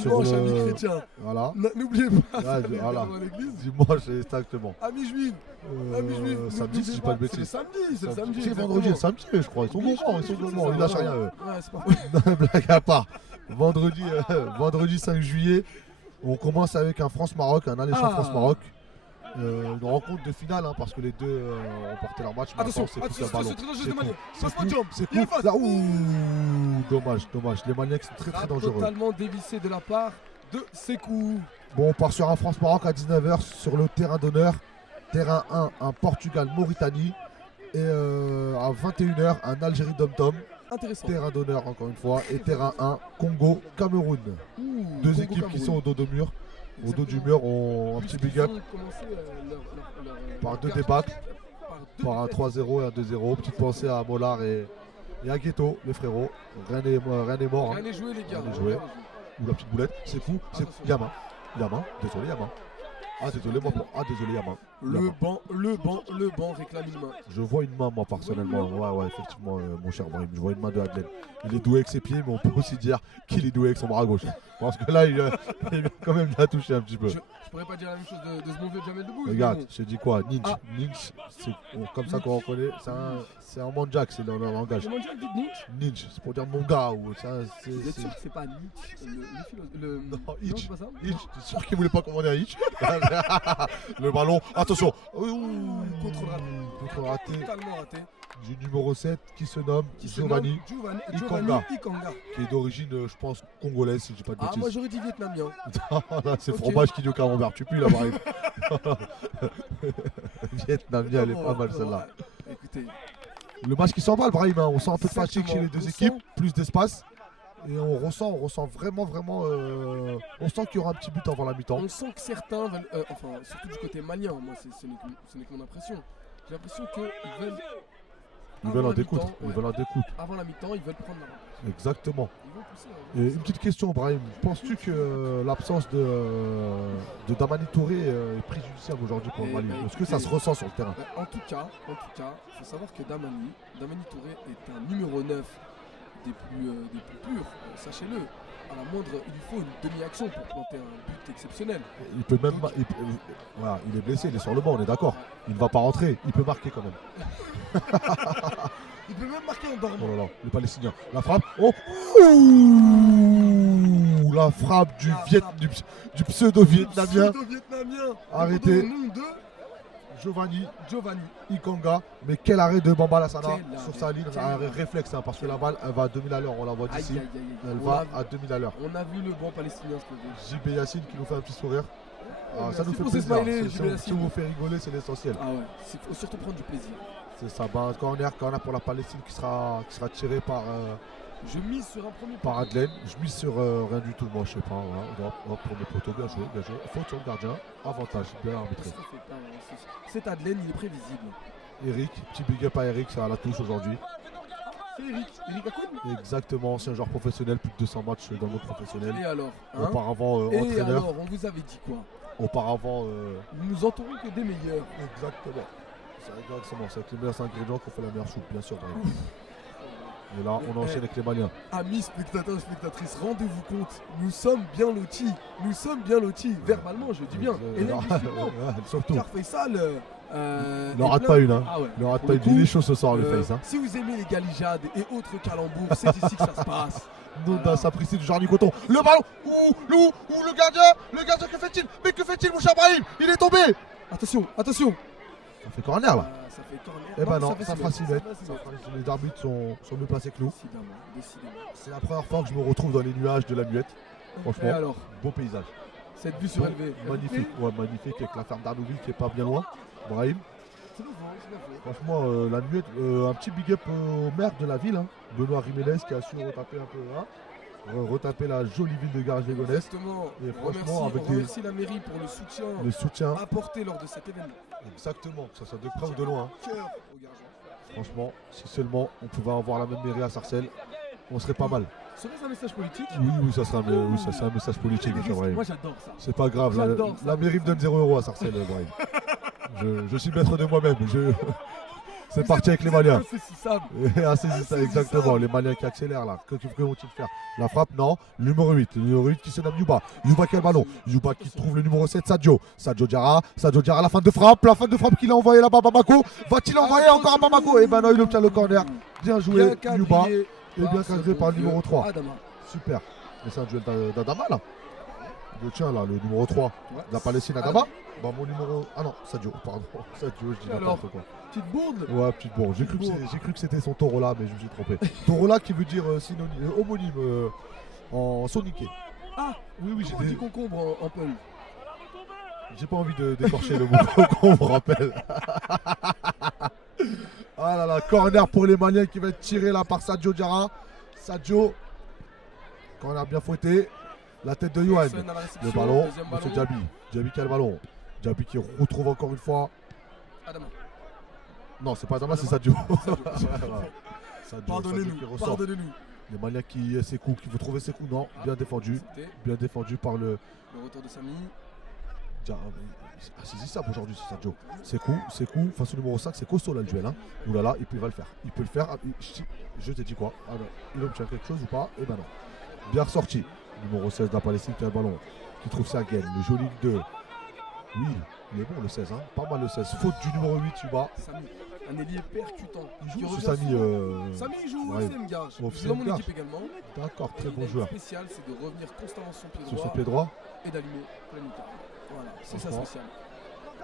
Dimanche, amis chrétiens. Voilà. N'oubliez pas. Voilà. Dimanche, exactement. Amis juifs. Samedi, si je dis pas de bêtises. C'est le samedi. C'est vendredi, le samedi, je crois. Ils sont gourmands, ils lâchent rien, eux. Ouais, c'est pas Blague à part. Vendredi 5 juillet, on commence avec un France-Maroc, un alléchant France-Maroc. Une rencontre de finale, parce que les deux ont porté leur match. Attention, c'est plus un ballon. C'est cool. Dommage. Les Maliens sont très dangereux. Totalement dévissé de la part de Sekou. Bon, on part sur un France-Maroc à 19h sur le terrain d'honneur. Terrain 1, un Portugal-Mauritanie. Et à 21h, un Algérie Dom-Tom. Intéressant. Terrain d'honneur, encore une fois. Et terrain 1, Congo-Cameroun. Deux équipes qui sont au dos de mur. Au dos du mur, on un petit big up par deux débâcles, par un 3-0 et un 2-0. Petite pensée à Mollard et à Ghetto, les frérots. Rien n'est mort. Rien n'est joué, les gars. Rien n'est joué. Ou la petite boulette, c'est fou. Yamin. Désolé, Yamin. Désolé, Yamin. Le banc réclame une main. Je vois une main, moi, personnellement. Ouais, effectivement, mon cher Brahim. Je vois une main de Adlen. Il est doué avec ses pieds, mais on peut aussi dire qu'il est doué avec son bras gauche. Parce que là, il vient quand même la toucher un petit peu. Je pourrais pas dire la même chose de ce mauvais Jamel Debbouze. Regarde, je t'ai dit quoi? Ninja. C'est comme ça qu'on reconnaît. C'est un Manjak, c'est dans le langage. Ninja, c'est pour dire mon gars. Vous êtes sûr que c'est pas Nietzsche? Non, Hitch. C'est pas ça? Hitch, t'es sûr qu'il voulait pas commander un Hitch? Le ballon, attention. Contre raté. Totalement raté. Du numéro 7 qui se nomme Giovanni Ikonga. Qui est d'origine, je pense, congolaise, si je dis pas de bêtises. Moi j'aurais dit vietnamien. C'est fromage qui dit au camembert, tu pues là, Brahim. Vietnamien, elle est pas mal celle-là. Écoutez. Le match qui s'emballe, Brahim, on sent un peu de fatigue chez les deux équipes, plus d'espace. Et on ressent vraiment, on sent qu'il y aura un petit but avant la mi-temps. On sent que certains veulent, surtout du côté malien, moi ce n'est que mon impression. J'ai l'impression qu'ils veulent... Ils veulent un découte. Avant la mi-temps, ils veulent prendre la main. Exactement. Ils vont pousser, Et une petite question, Brahim. Penses-tu que l'absence de Damani Touré est préjudiciable aujourd'hui pour le Mali? Est-ce que ça se ressent sur le terrain? En tout cas, il faut savoir que Damani Touré est un numéro 9 des plus purs, sachez-le. À la moindre, il lui faut une demi-action pour planter un but exceptionnel. Il peut même. Voilà, il est blessé, il est sur le banc, on est d'accord. Il ne va pas rentrer, il peut marquer quand même. Il peut même marquer en dormant. Oh là là, le Palestinien. La frappe. La frappe du pseudo-vietnamien. Arrêtez. Giovanni Ikonga, mais quel arrêt de Bamba Lassana sur sa ligne, un réflexe, parce que la balle elle va à 2000 à l'heure, on la voit d'ici, elle va à 2000 à l'heure. On a vu le bon palestinien JB Yassine qui nous fait un petit sourire. Ça nous fait plaisir, si on vous fait rigoler, c'est l'essentiel. Il faut surtout prendre du plaisir. C'est ça, un corner pour la Palestine qui sera tiré par Je mise sur un premier par Adelaine. Je mise sur rien du tout, moi je sais pas. Voilà. Hop, premier poteau, bien joué, bien joué. Faute sur le gardien, avantage, bien arbitré. Cet Adelaine, il est prévisible. Eric, petit big up à Eric, ça à la touche aujourd'hui. C'est Eric Akoun. Exactement, c'est un joueur professionnel, plus de 200 matchs dans le monde professionnel. Et alors auparavant Et entraîneur. alors, on vous avait dit quoi? Auparavant. Nous entourons que des meilleurs. Exactement. C'est avec les meilleurs ingrédients qu'on fait la meilleure soupe, bien sûr. Et là, on enchaîne avec les Maliens. Amis spectateurs et spectatrices, rendez-vous compte, nous sommes bien lotis. Nous sommes bien lotis. Verbalement, je dis bien. Et là, surtout. Car Faisal. Il n'en rate pas une. Hein. Ah ouais. Il n'en rate pas une. Il est chaud ce soir, le Face. Hein. Si vous aimez les galijades et autres calembours, c'est ici que ça se passe. Nous, dans sa prise du Jarny Coton. Le ballon. Le gardien, que fait-il? Mais que fait-il, mon cher Brahim? Il est tombé. Attention. Ça fait corner là. Ça fait corner. Eh ben non, ça fait fera silence. 6 mètres. Les arbitres sont mieux placés que nous. Décidément. C'est la première fois que je me retrouve dans les nuages de la Muette. Franchement, Et alors, beau paysage. cette vue surélevée. Magnifique, ouais, magnifique avec la ferme d'Arnouville qui est pas bien loin. Brahim. C'est nouveau. Franchement, la Muette, un petit big up au maire de la ville, hein, Benoît Jiménez, qui a su retaper un peu là. Retaper la jolie ville de Garges-les-Gonesse. Exactement. Et franchement, on remercie la mairie pour le soutien apporté lors de cet événement. Exactement, que ça soit de près ou de loin. Cœur aux Gargeois. Franchement, si seulement on pouvait avoir la même mairie à Sarcelles, on serait pas mal. Serait-ce un message politique? Oui, ça serait un message politique, monsieur Brahim. Moi j'adore ça. C'est pas grave, la mairie me donne 0 € à Sarcelles, Brahim. Je suis maître de moi-même. C'est parti avec les Maliens. Insaisissable, exactement. Les Maliens qui accélèrent là. Que vont-ils faire? La frappe, non. Le numéro 8. Le numéro 8 qui se nomme Yuba. Yuba qui a le ballon. Yuba qui trouve le numéro 7, Sadio. Sadio Diarra, la fin de frappe. La fin de frappe qu'il a envoyée là-bas à Bamako. Va-t-il envoyer encore à Bamako? Et ben non, il obtient le corner. Bien joué, Yuba. Et bien cadré par le numéro 3. Super. Mais c'est un duel d'Adama là. Le tien là, le numéro 3 de la Palestine Adama. Bah mon numéro. Ah non, Sadio, pardon. Sadio, je dis n'importe quoi. Petite bourde. Ouais, petite bourde. J'ai cru que c'était son Torola, mais je me suis trompé. Torola qui veut dire homonyme en soniqué. Ah oui, j'ai dit concombre en peul. J'ai pas envie de d'écorcher le mot concombre en peul. Ah là là, corner pour les Maliens qui va être tiré là par Sadio Diarra. Sadio, corner bien fouetté. La tête de Yohan. Le ballon, monsieur Diaby. Diaby qui a le ballon. Diaby qui retrouve encore une fois. Adama. Non, c'est pas Adama, c'est Sadio. Pardonnez-nous. Les Maliens qui qui veut trouver ses coups. Non, bien défendu. Bien défendu par le retour de Samy. C'est saisissable aujourd'hui, c'est Sadio. Ses coups, face au numéro 5, c'est costaud là le duel. Hein. Oulala, il va le faire. Il peut le faire. Je t'ai dit quoi? Ah, non. Il obtient quelque chose ou pas? Eh ben non. Bien ressorti. Numéro 16 de la Palestine qui a le ballon. Qui trouve sa gaine. Le joli 2. Oui, il est bon le 16. Hein. Pas mal le 16. Faute du numéro 8, Yuba. Samy, un ailier percutant. Il joue Samy. Samy joue au FCM Garges. Dans mon équipe également. D'accord, très bon joueur. Le spécial, c'est de revenir constamment sur sur son pied droit. Et d'allumer plein mi-temps. Voilà, c'est ça spécial.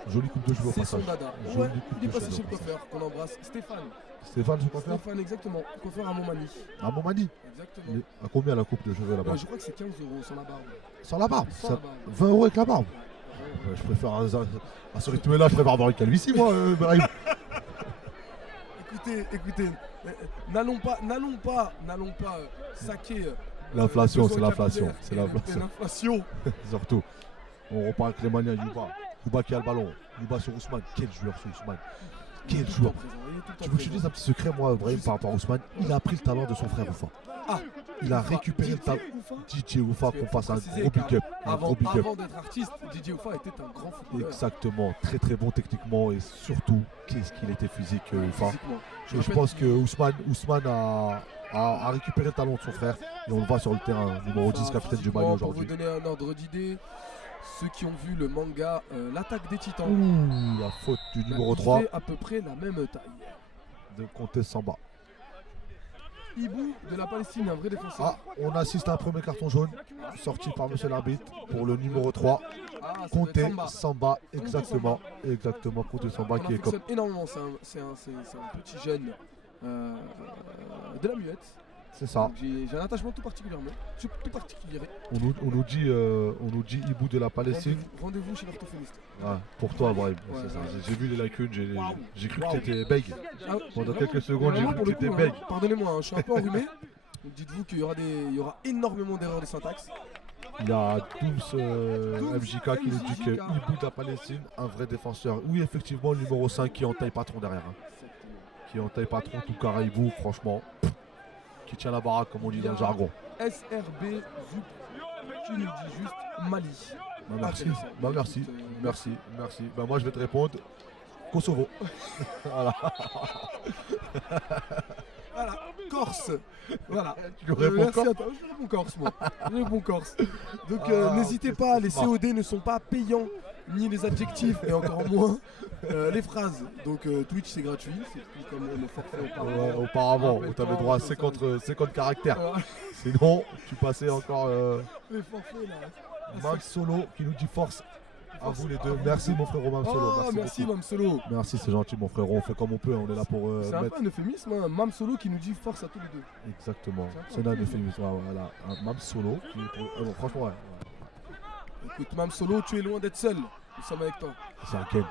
Jolie coupe de cheveux au passage. C'est son dada. Ouais, il est passé chez le coiffeur qu'on embrasse. Stéphane, son coiffeur? Stéphane, exactement. Coiffeur à Montmagny. À Montmagny? Exactement. À combien la coupe de cheveux là-bas? Je crois que c'est 15 € sans la barbe. Sans la barbe? 20 € avec la barbe? Ouais, je préfère à ce rythme-là, je préfère avoir une calvitie, moi, Brahim. Écoutez, n'allons pas saquer. L'inflation, c'est l'inflation. C'est l'inflation. Surtout. On repart avec les Maliens, Yuba qui a le ballon. Yuba sur Ousmane. Quel joueur sur Ousmane. Quel joueur. Tu veux que je te dise un petit secret, moi, Brahim, par rapport à Ousmane? Il a pris le talent de son frère Oufa. Il a récupéré le talent. DJ Oufa, qu'on fasse un gros big up. Avant d'être artiste, DJ Oufa était un grand footballeur. Exactement, très très bon techniquement et surtout, qu'est-ce qu'il était physique, Oufa. Je pense que Ousmane a récupéré le talent de son frère et on le voit sur le terrain, numéro 10, capitaine du Mali aujourd'hui. Pour vous donner un ordre d'idée, ceux qui ont vu le manga L'attaque des Titans. Ouh, la faute du numéro 3. Il fait à peu près la même taille. De Comté Samba. Hibou de la Palestine, un vrai défenseur. On assiste à un premier carton jaune sorti par monsieur l'arbitre pour le numéro 3. Comté Samba, exactement. Comté Samba qui est comme. Énormément, c'est un petit jeune de la Muette. C'est ça. J'ai un attachement tout particulier. On nous dit Hibou de la Palestine. Rendez-vous chez l'orthophoniste. Pour toi, Brahim. J'ai vu les lacunes, j'ai cru que tu étais bègue. Pendant quelques secondes, j'ai cru que tu étais bègue. Pardonnez-moi, je suis un peu enrhumé. Donc dites-vous qu'il y aura énormément d'erreurs de syntaxe. Il y a Dooms MJK qui nous dit que MJK. Ibou de la Palestine, un vrai défenseur. Oui, effectivement, le numéro 5 qui entaille patron derrière. Qui entaille patron, tout carré Ibou, franchement. Qui tient la baraque, comme on dit dans le jargon. SRB Zup qui nous dit juste Mali. Bah, merci, bah, merci, merci, merci. Bah, moi, je vais te répondre Kosovo. Voilà. Voilà, Corse. Voilà. Tu réponds Merci Corse à toi. Je réponds Corse, moi. Je réponds Corse. Donc Ah, n'hésitez pas, les COD ne sont pas payants, ni les adjectifs, et encore moins les phrases. Donc Twitch, c'est gratuit. C'est plus comme le forfait auparavant. auparavant, où tu avais droit à 50 caractères. Sinon, tu passais encore Les forfaits, là. Max Solo qui nous dit force à vous les deux. Merci mon frérot Mam Solo. Oh, merci beaucoup. Mam Solo. Merci, c'est gentil mon frérot. On fait comme on peut. On est là pour C'est un mettre. peu un euphémisme, hein. Mam Solo qui nous dit force à tous les deux. Exactement. C'est un euphémisme. Voilà. Un Mam Solo qui. Bon, franchement, ouais. Écoute, Mam Solo, tu es loin d'être seul. Nous sommes avec toi. C'est un game.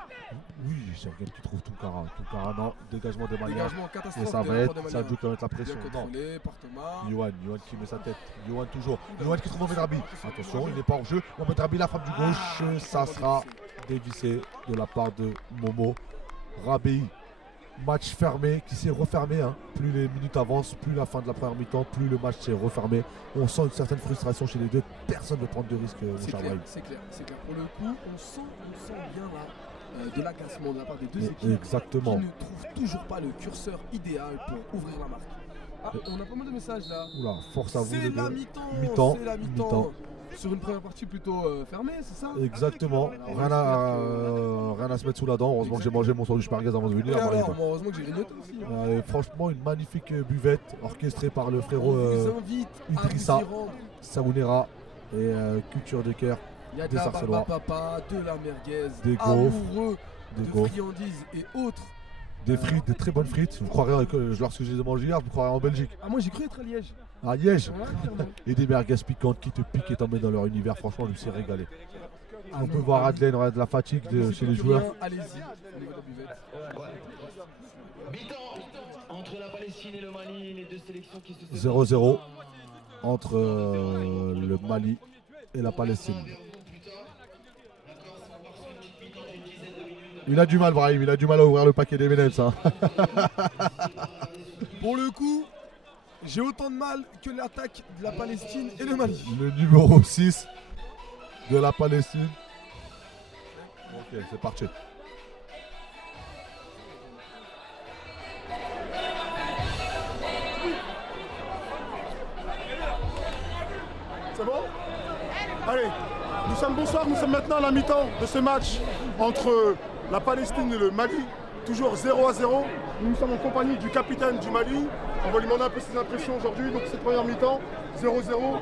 Oui, c'est un game qui trouve tout cara. Tout cara, non. Dégagement des manières. Dégagement catastrophe. Et ça va être Sadio qui va mettre la pression. Bien Non. contrôlé par Thomas. Yohan qui met sa tête. Yohan toujours. Yohan qui trouve Mohamed Rabi. Attention, il n'est pas hors jeu. Mohamed Rabi, la frappe du gauche. Ça sera dévissé de la part de Momo. Rabi, match fermé qui s'est refermé. Hein. Plus les minutes avancent, plus la fin de la première mi-temps, plus le match s'est refermé. On sent une certaine frustration chez les deux. Personne ne veut prendre de risques, mon cher Brahim. C'est clair. Pour le coup, on sent bien là de l'agacement de la part des deux équipes. Exactement. Qui ne trouvent toujours pas le curseur idéal pour ouvrir la marque. Ah, on a pas mal de messages là. Oula, force à vous les C'est deux. la mi-temps. Mi-temps. C'est la mi-temps. Sur une première partie plutôt fermée, c'est ça? Exactement. Rien à se mettre sous la dent. Heureusement que j'ai mangé mon sandwich merguez avant de venir. Heureusement que j'ai grignoté aussi. Et franchement, une magnifique buvette orchestrée par le frérot Idrissa Saounera et culture de cœur. Il y a de des la Sarcellois. papa, de la merguez, des gaufres, amoureux des de gaufres, friandises et autres. des frites, des très bonnes frites. Vous croirez que lorsque je les ai mangées hier, vous croirez en Belgique. Ah, moi j'ai cru être à Liège. À Liège. Ouais, et des merguez piquantes qui te piquent et t'emmènent dans leur univers. Franchement, je me suis régalé. On peut voir Adelaine, on a de la fatigue chez les joueurs. Allez-y, au niveau de la buvette. Entre la Palestine et le Mali, les deux sélections qui se 0-0 entre le Mali et la Palestine. Il a du mal, Brahim, il a du mal à ouvrir le paquet des M&M's. Hein. Pour le coup, j'ai autant de mal que l'attaque de la Palestine et le Mali. Le numéro 6 de la Palestine. Ok, c'est parti. C'est bon? Allez, bonsoir, nous sommes maintenant à la mi-temps de ce match entre la Palestine et le Mali, toujours 0-0. Nous sommes en compagnie du capitaine du Mali. On va lui demander un peu ses impressions aujourd'hui. Donc cette première mi-temps, 0-0.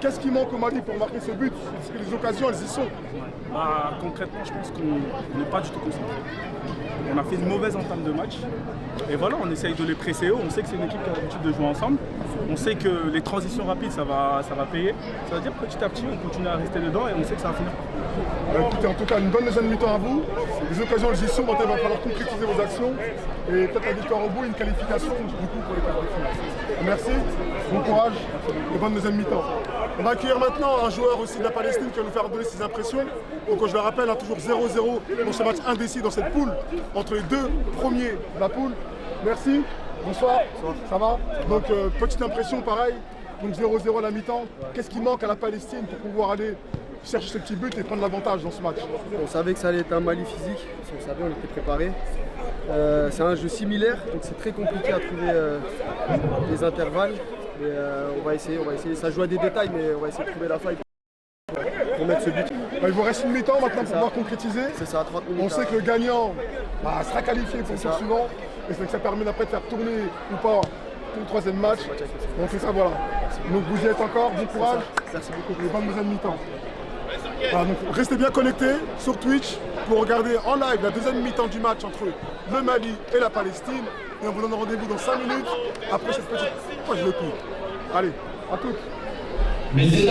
Qu'est-ce qui manque au Mali pour marquer ce but? Parce que les occasions, elles y sont. Concrètement, je pense qu'on n'est pas du tout concentré. On a fait une mauvaise entame de match. Et voilà, on essaye de les presser haut. On sait que c'est une équipe qui a l'habitude de jouer ensemble. On sait que les transitions rapides, ça va payer. Ça veut dire petit à petit, on continue à rester dedans et on sait que ça va finir. Écoutez, en tout cas, une bonne deuxième mi-temps à vous. Les occasions, elles y sont. Maintenant, il va falloir concrétiser vos actions. Et peut-être la victoire au bout, une qualification du coup pour les quarts de finale. Merci, bon courage et bonne deuxième mi-temps. On va accueillir maintenant un joueur aussi de la Palestine qui va nous faire donner ses impressions. Donc je le rappelle, toujours 0-0 dans ce match indécis dans cette poule entre les deux premiers de la poule. Merci, bonsoir, ça va? Donc petite impression pareil, donc 0-0 à la mi-temps. Qu'est-ce qui manque à la Palestine pour pouvoir aller chercher ce petit but et prendre l'avantage dans ce match? On savait que ça allait être un Mali physique, on savait, on était préparé. C'est un jeu similaire, donc c'est très compliqué à trouver des intervalles. Mais on va essayer, ça joue à des détails, mais on va essayer de trouver la faille pour mettre ce but. Il vous reste une mi-temps maintenant pour pouvoir concrétiser. C'est ça, 30 minutes. On sait que le gagnant sera qualifié pour le tour suivant. Et c'est que ça permet d'après de faire tourner ou pas tout le troisième match. Donc c'est ça, voilà. Donc vous y êtes encore, bon courage. Merci beaucoup. Et bonne deuxième mi-temps. Voilà, donc restez bien connectés sur Twitch pour regarder en live la deuxième mi-temps du match entre le Mali et la Palestine. Et on vous donne rendez-vous dans 5 minutes après cette petite... Moi je le coupe. Allez, à toutes. Messieurs,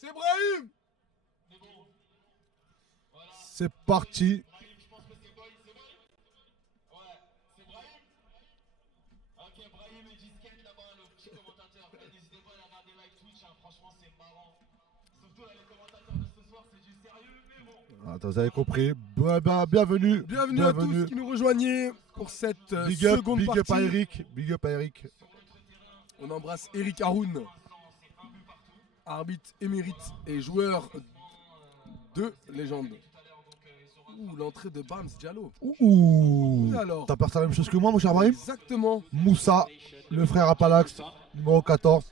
C'est Brahim. C'est parti. Attends, vous avez compris. Bienvenue. Bienvenue à tous qui nous rejoignez pour cette seconde big up à partie. Eric. Big up à Eric. On embrasse Eric Haroun, arbitre émérite et joueur de légende. Ouh, l'entrée de Bams Diallo. Ouh. Et alors T'as perçu la même chose que moi, mon cher Brahim? Exactement. Moussa, le frère Apalax, numéro 14.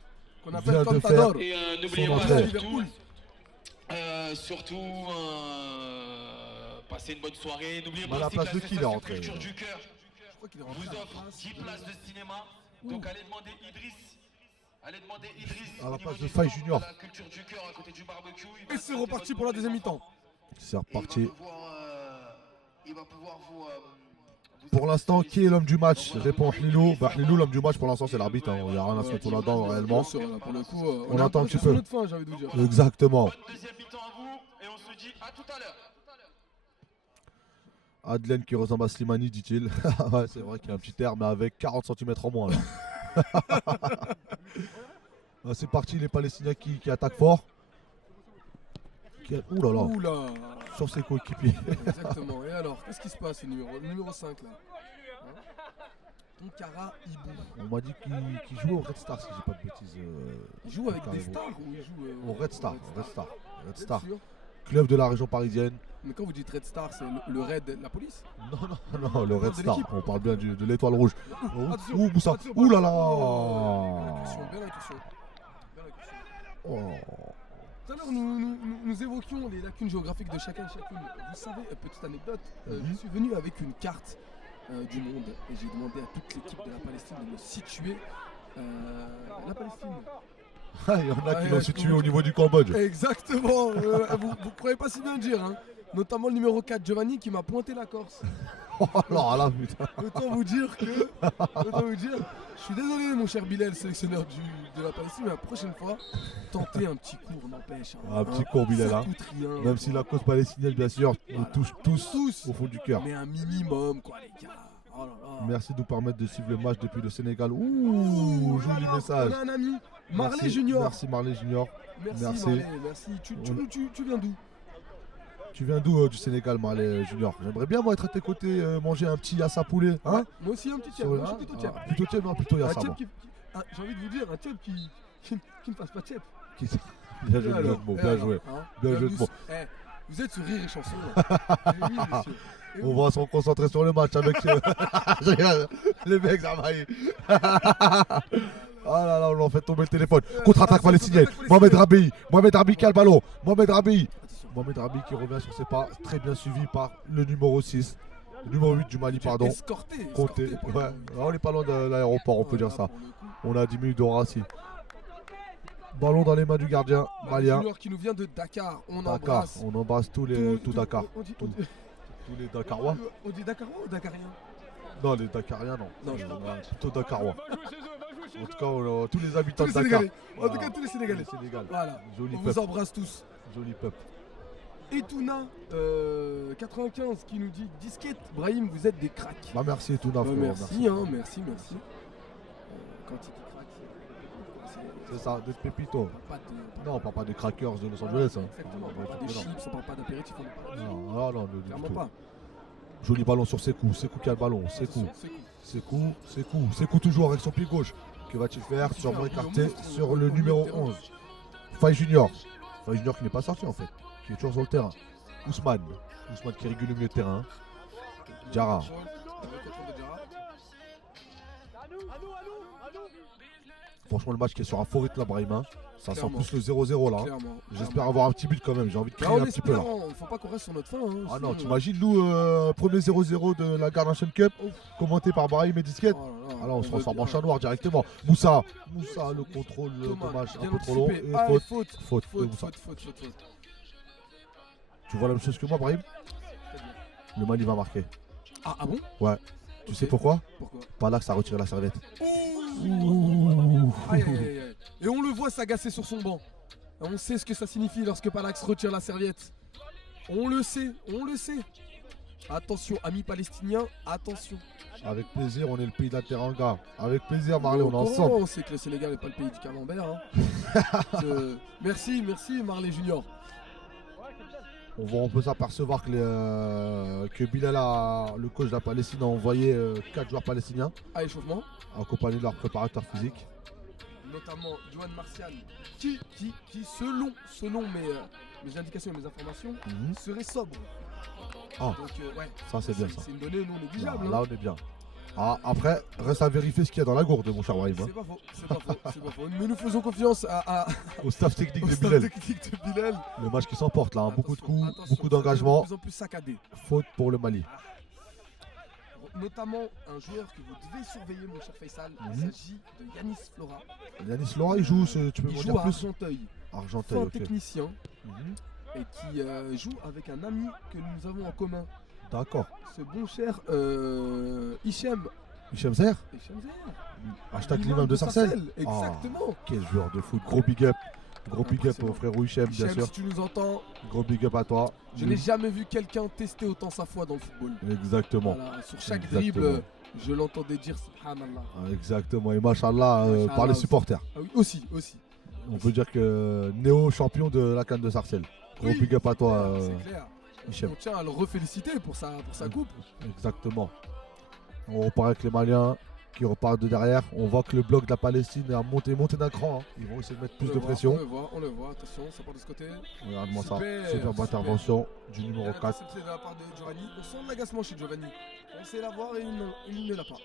Qu'on vient appelle de Contador. Et Son n'oubliez entrée. pas Liverpool. surtout passer une bonne soirée. N'oubliez Mais à pas la aussi place que de la qui il est rentré? Culture du cœur Je crois qu'il est vous rentré. offre 10 places de cinéma. Donc allez demander Idriss. Allez demander Idriss. À la au niveau place de du Faye stand Junior. de La culture du cœur à côté du barbecue. Il va Et c'est passer reparti votre pour la tour, deuxième les mi-temps. C'est enfants. reparti. Il va pouvoir vous Pour l'instant, qui est l'homme du match? Répond Hlilou. Hlilou, l'homme du match, pour l'instant, c'est l'arbitre. Il n'y a rien à se mettre là-dedans, réellement. Bien sûr, là, pour le coup, On attend un petit sur peu. notre fin, j'ai envie de vous dire. Exactement. Bonne deuxième mi-temps à vous et on se dit à tout à l'heure. Adlen qui ressemble à Slimani, dit-il. Ouais, c'est vrai qu'il y a un petit air, mais avec 40 cm en moins. Là. Ah, c'est parti, les Palestiniens qui attaquent fort. Ouh là là, Ouh là. sur ses coéquipiers. Exactement. Et alors, qu'est-ce qui se passe, le numéro 5 là Tonkara Ibou. On m'a dit qu'il jouait au Red Star, si j'ai pas de bêtises. Il joue avec Tonkara des Ibou. stars ou il joue Au Red Star, Red Star. Vous Red êtes Star. sûr Club de la région parisienne. Mais quand vous dites Red Star, c'est le Red, la police Non, le Red de Star. l'équipe. On parle bien de l'étoile rouge. Attention, Ouh, Moussa. attention, Ouh là là. Belle incursion. Belle incursion. Oh. Tout à l'heure, nous évoquions les lacunes géographiques de chacun et chacune. Vous savez, petite anecdote, je suis venu avec une carte du monde et j'ai demandé à toute l'équipe de la Palestine de me situer la Palestine. Il y en a qui Ouais, l'ont situé au niveau du Cambodge. Exactement, vous croyez pas si bien dire, hein. Notamment le numéro 4, Giovanni, qui m'a pointé la Corse. Oh alors là, putain. Autant vous dire, je suis désolé mon cher Bilal, sélectionneur de la Palestine, mais la prochaine fois, tentez un petit cours, n'empêche. Hein, Un petit cours, Bilal, ça hein. coûte rien. Même si la cause palestinienne, bien sûr, nous Voilà. touche tous Tous. au fond du cœur. Mais un minimum, quoi, les gars. Oh là là. Merci de nous permettre de suivre le match depuis le Sénégal. Ouh Ouh, là joli là, message. On a un ami, Marley Merci, Junior. Merci Marley Junior. Merci, merci. Marley, merci. Tu viens d'où? Tu viens d'où du Sénégal, Marley Junior? J'aimerais bien moi être à tes côtés, manger un petit yassa poulet. Hein? Moi aussi un petit tiep, Sur- moi je suis plutôt tiep. Plutôt tiep, non, plutôt Un yassa. tiep moi. j'ai envie de vous dire, un tiep qui ne fasse pas tiep. Bien joué, Et alors, bien et bien alors, joué. hein, Bien bienvenue joué de mots. sur- vous êtes sur Rire et Chanson. Là. Oui, monsieur. Et On vous- va se concentrer sur le match avec les mecs, ça va aller. Ah là là, on en fait tomber le téléphone. Contre-attaque palestinienne. Mohamed Rabi. Mohamed Rabi qui a le ballon. Mohamed Rabi. Attention. Mohamed Rabi qui revient sur ses pas. Très bien suivi par le numéro 6. Le numéro 8 du Mali, pardon. Escorté. Compté. escorté, Ouais. On n'est pas loin de l'aéroport, on peut dire ça. Pour le coup. On a 10 minutes de Rassi. Ballon dans les mains du gardien malien. Junior qui nous vient de Dakar. On Dakar. embrasse. On embrasse tout Dakar. On dit, Tous les Dakarois. on dit Dakarois ou Dakarien? Non, les Dakariens, non. Non, je Plutôt Dakarois. En tout cas, tous les habitants Tous les de Dakar. Sénégalais. En tout cas, tous les Sénégalais. Sénégal. Voilà. Joli On vous peuple. embrasse tous. Joli peuple. Etouna 95 qui nous dit disquette, Brahim, vous êtes des cracks. Bah, merci et tout, frérot. Merci, hein, merci. Quand il dit crack, C'est ça, des pépitos. pas de. Non, on parle pas des crackers de Los Angeles. Hein. Exactement, Non, on parle pas des non. chips, on parle pas d'apéritif, on parle pas de. Non, non, du Clairement tout. pas. Joli ballon sur Sekou. Sekou qui a le ballon. Sekou. C'est cool. Sekou toujours avec son pied gauche. Que va-t-il faire? Sûrement écarté sur le numéro 11. Faye Junior. Faye Junior qui n'est pas sorti en fait. Qui est toujours sur le terrain. Ousmane. Ousmane qui régule le milieu de terrain. Diarra. Franchement, le match qui est sur un faux rythme là, Brahim. Hein. Ça sent Clairement. plus le 0-0 là. Hein. Clairement. J'espère avoir un petit but quand même. J'ai envie de Bah, crier en un petit peu là. espérant, faut pas qu'on reste sur notre fin. Hein, Ah non, sinon, t'imagines nous, premier 0-0 de la Garnation Cup, Ouf. commenté par Brahim et Disquette. Oh là là, Ah là, on se veut transforme en bien. chat noir directement. Moussa, le contrôle dommage, un bien peu trop long. anticipé. Et Ah, faute. faute. Faute de Faute, Moussa. faute. Tu vois la même chose que moi, Brahim? Très bien. Le Mali va marquer. Ah bon? Ouais. Tu sais pourquoi? Pourquoi? Palax a retiré la serviette. Aïe, aïe, aïe, aïe. Et on le voit s'agacer sur son banc. On sait ce que ça signifie lorsque Palax retire la serviette. On le sait, on le sait. Attention, amis palestiniens, attention. Avec plaisir, on est le pays de la Teranga. Avec plaisir, Marley, on est ensemble. On sait que le Sénégal n'est pas le pays du camembert. Hein. Merci Marley Junior. On peut s'apercevoir que Bilal, le coach de la Palestine, a envoyé 4 joueurs palestiniens à échauffement, accompagnés de leur préparateur physique. Notamment Johan Martial, qui selon mes indications et mes informations, serait sobre. Ah, donc, ouais, ça c'est bien ça. C'est une donnée non négligeable. Là on est bien. Ah, après, reste à vérifier ce qu'il y a dans la gourde, mon cher Brahim. C'est pas faux. Mais nous faisons confiance au staff technique de Bilal. Le match qui s'emporte là, beaucoup de coups, attention, beaucoup d'engagement. De plus en plus saccadé. Faute pour le Mali. Notamment un joueur que vous devez surveiller, mon cher Faisal. Il s'agit de Yanis Flora. Yanis Flora, il joue, tu peux me dire plus? Argenteuil. Argenteuil, ok. Technicien. Et qui joue avec un ami que nous avons en commun. D'accord. Ce bon cher Hichem. Hichem Zer. Hashtag l'imam de Sarcelles. Exactement. Oh, quel joueur de foot. Gros big up. Gros big up au frérot Hichem, bien sûr. Si tu nous entends. Gros big up à toi. Je n'ai jamais vu quelqu'un tester autant sa foi dans le football. Exactement. Voilà, sur chaque dribble, je l'entendais dire subhanallah. Exactement. Et machallah par les supporters. Ah oui, aussi. On peut dire que Néo champion de la CAN de Sarcelles. Gros big up à toi. C'est clair. Hichem. On tient à le reféliciter pour sa coupe. Exactement. On repart avec les Maliens qui repartent de derrière. On voit que le bloc de la Palestine a monté d'un cran. Hein. Ils vont essayer de mettre plus de pression. On le voit. Attention, ça part de ce côté. Regarde-moi ça. Superbe intervention du numéro 4. C'est de la part de Giovanni. On sent l'agacement chez Giovanni. On sait l'avoir et il ne l'a pas.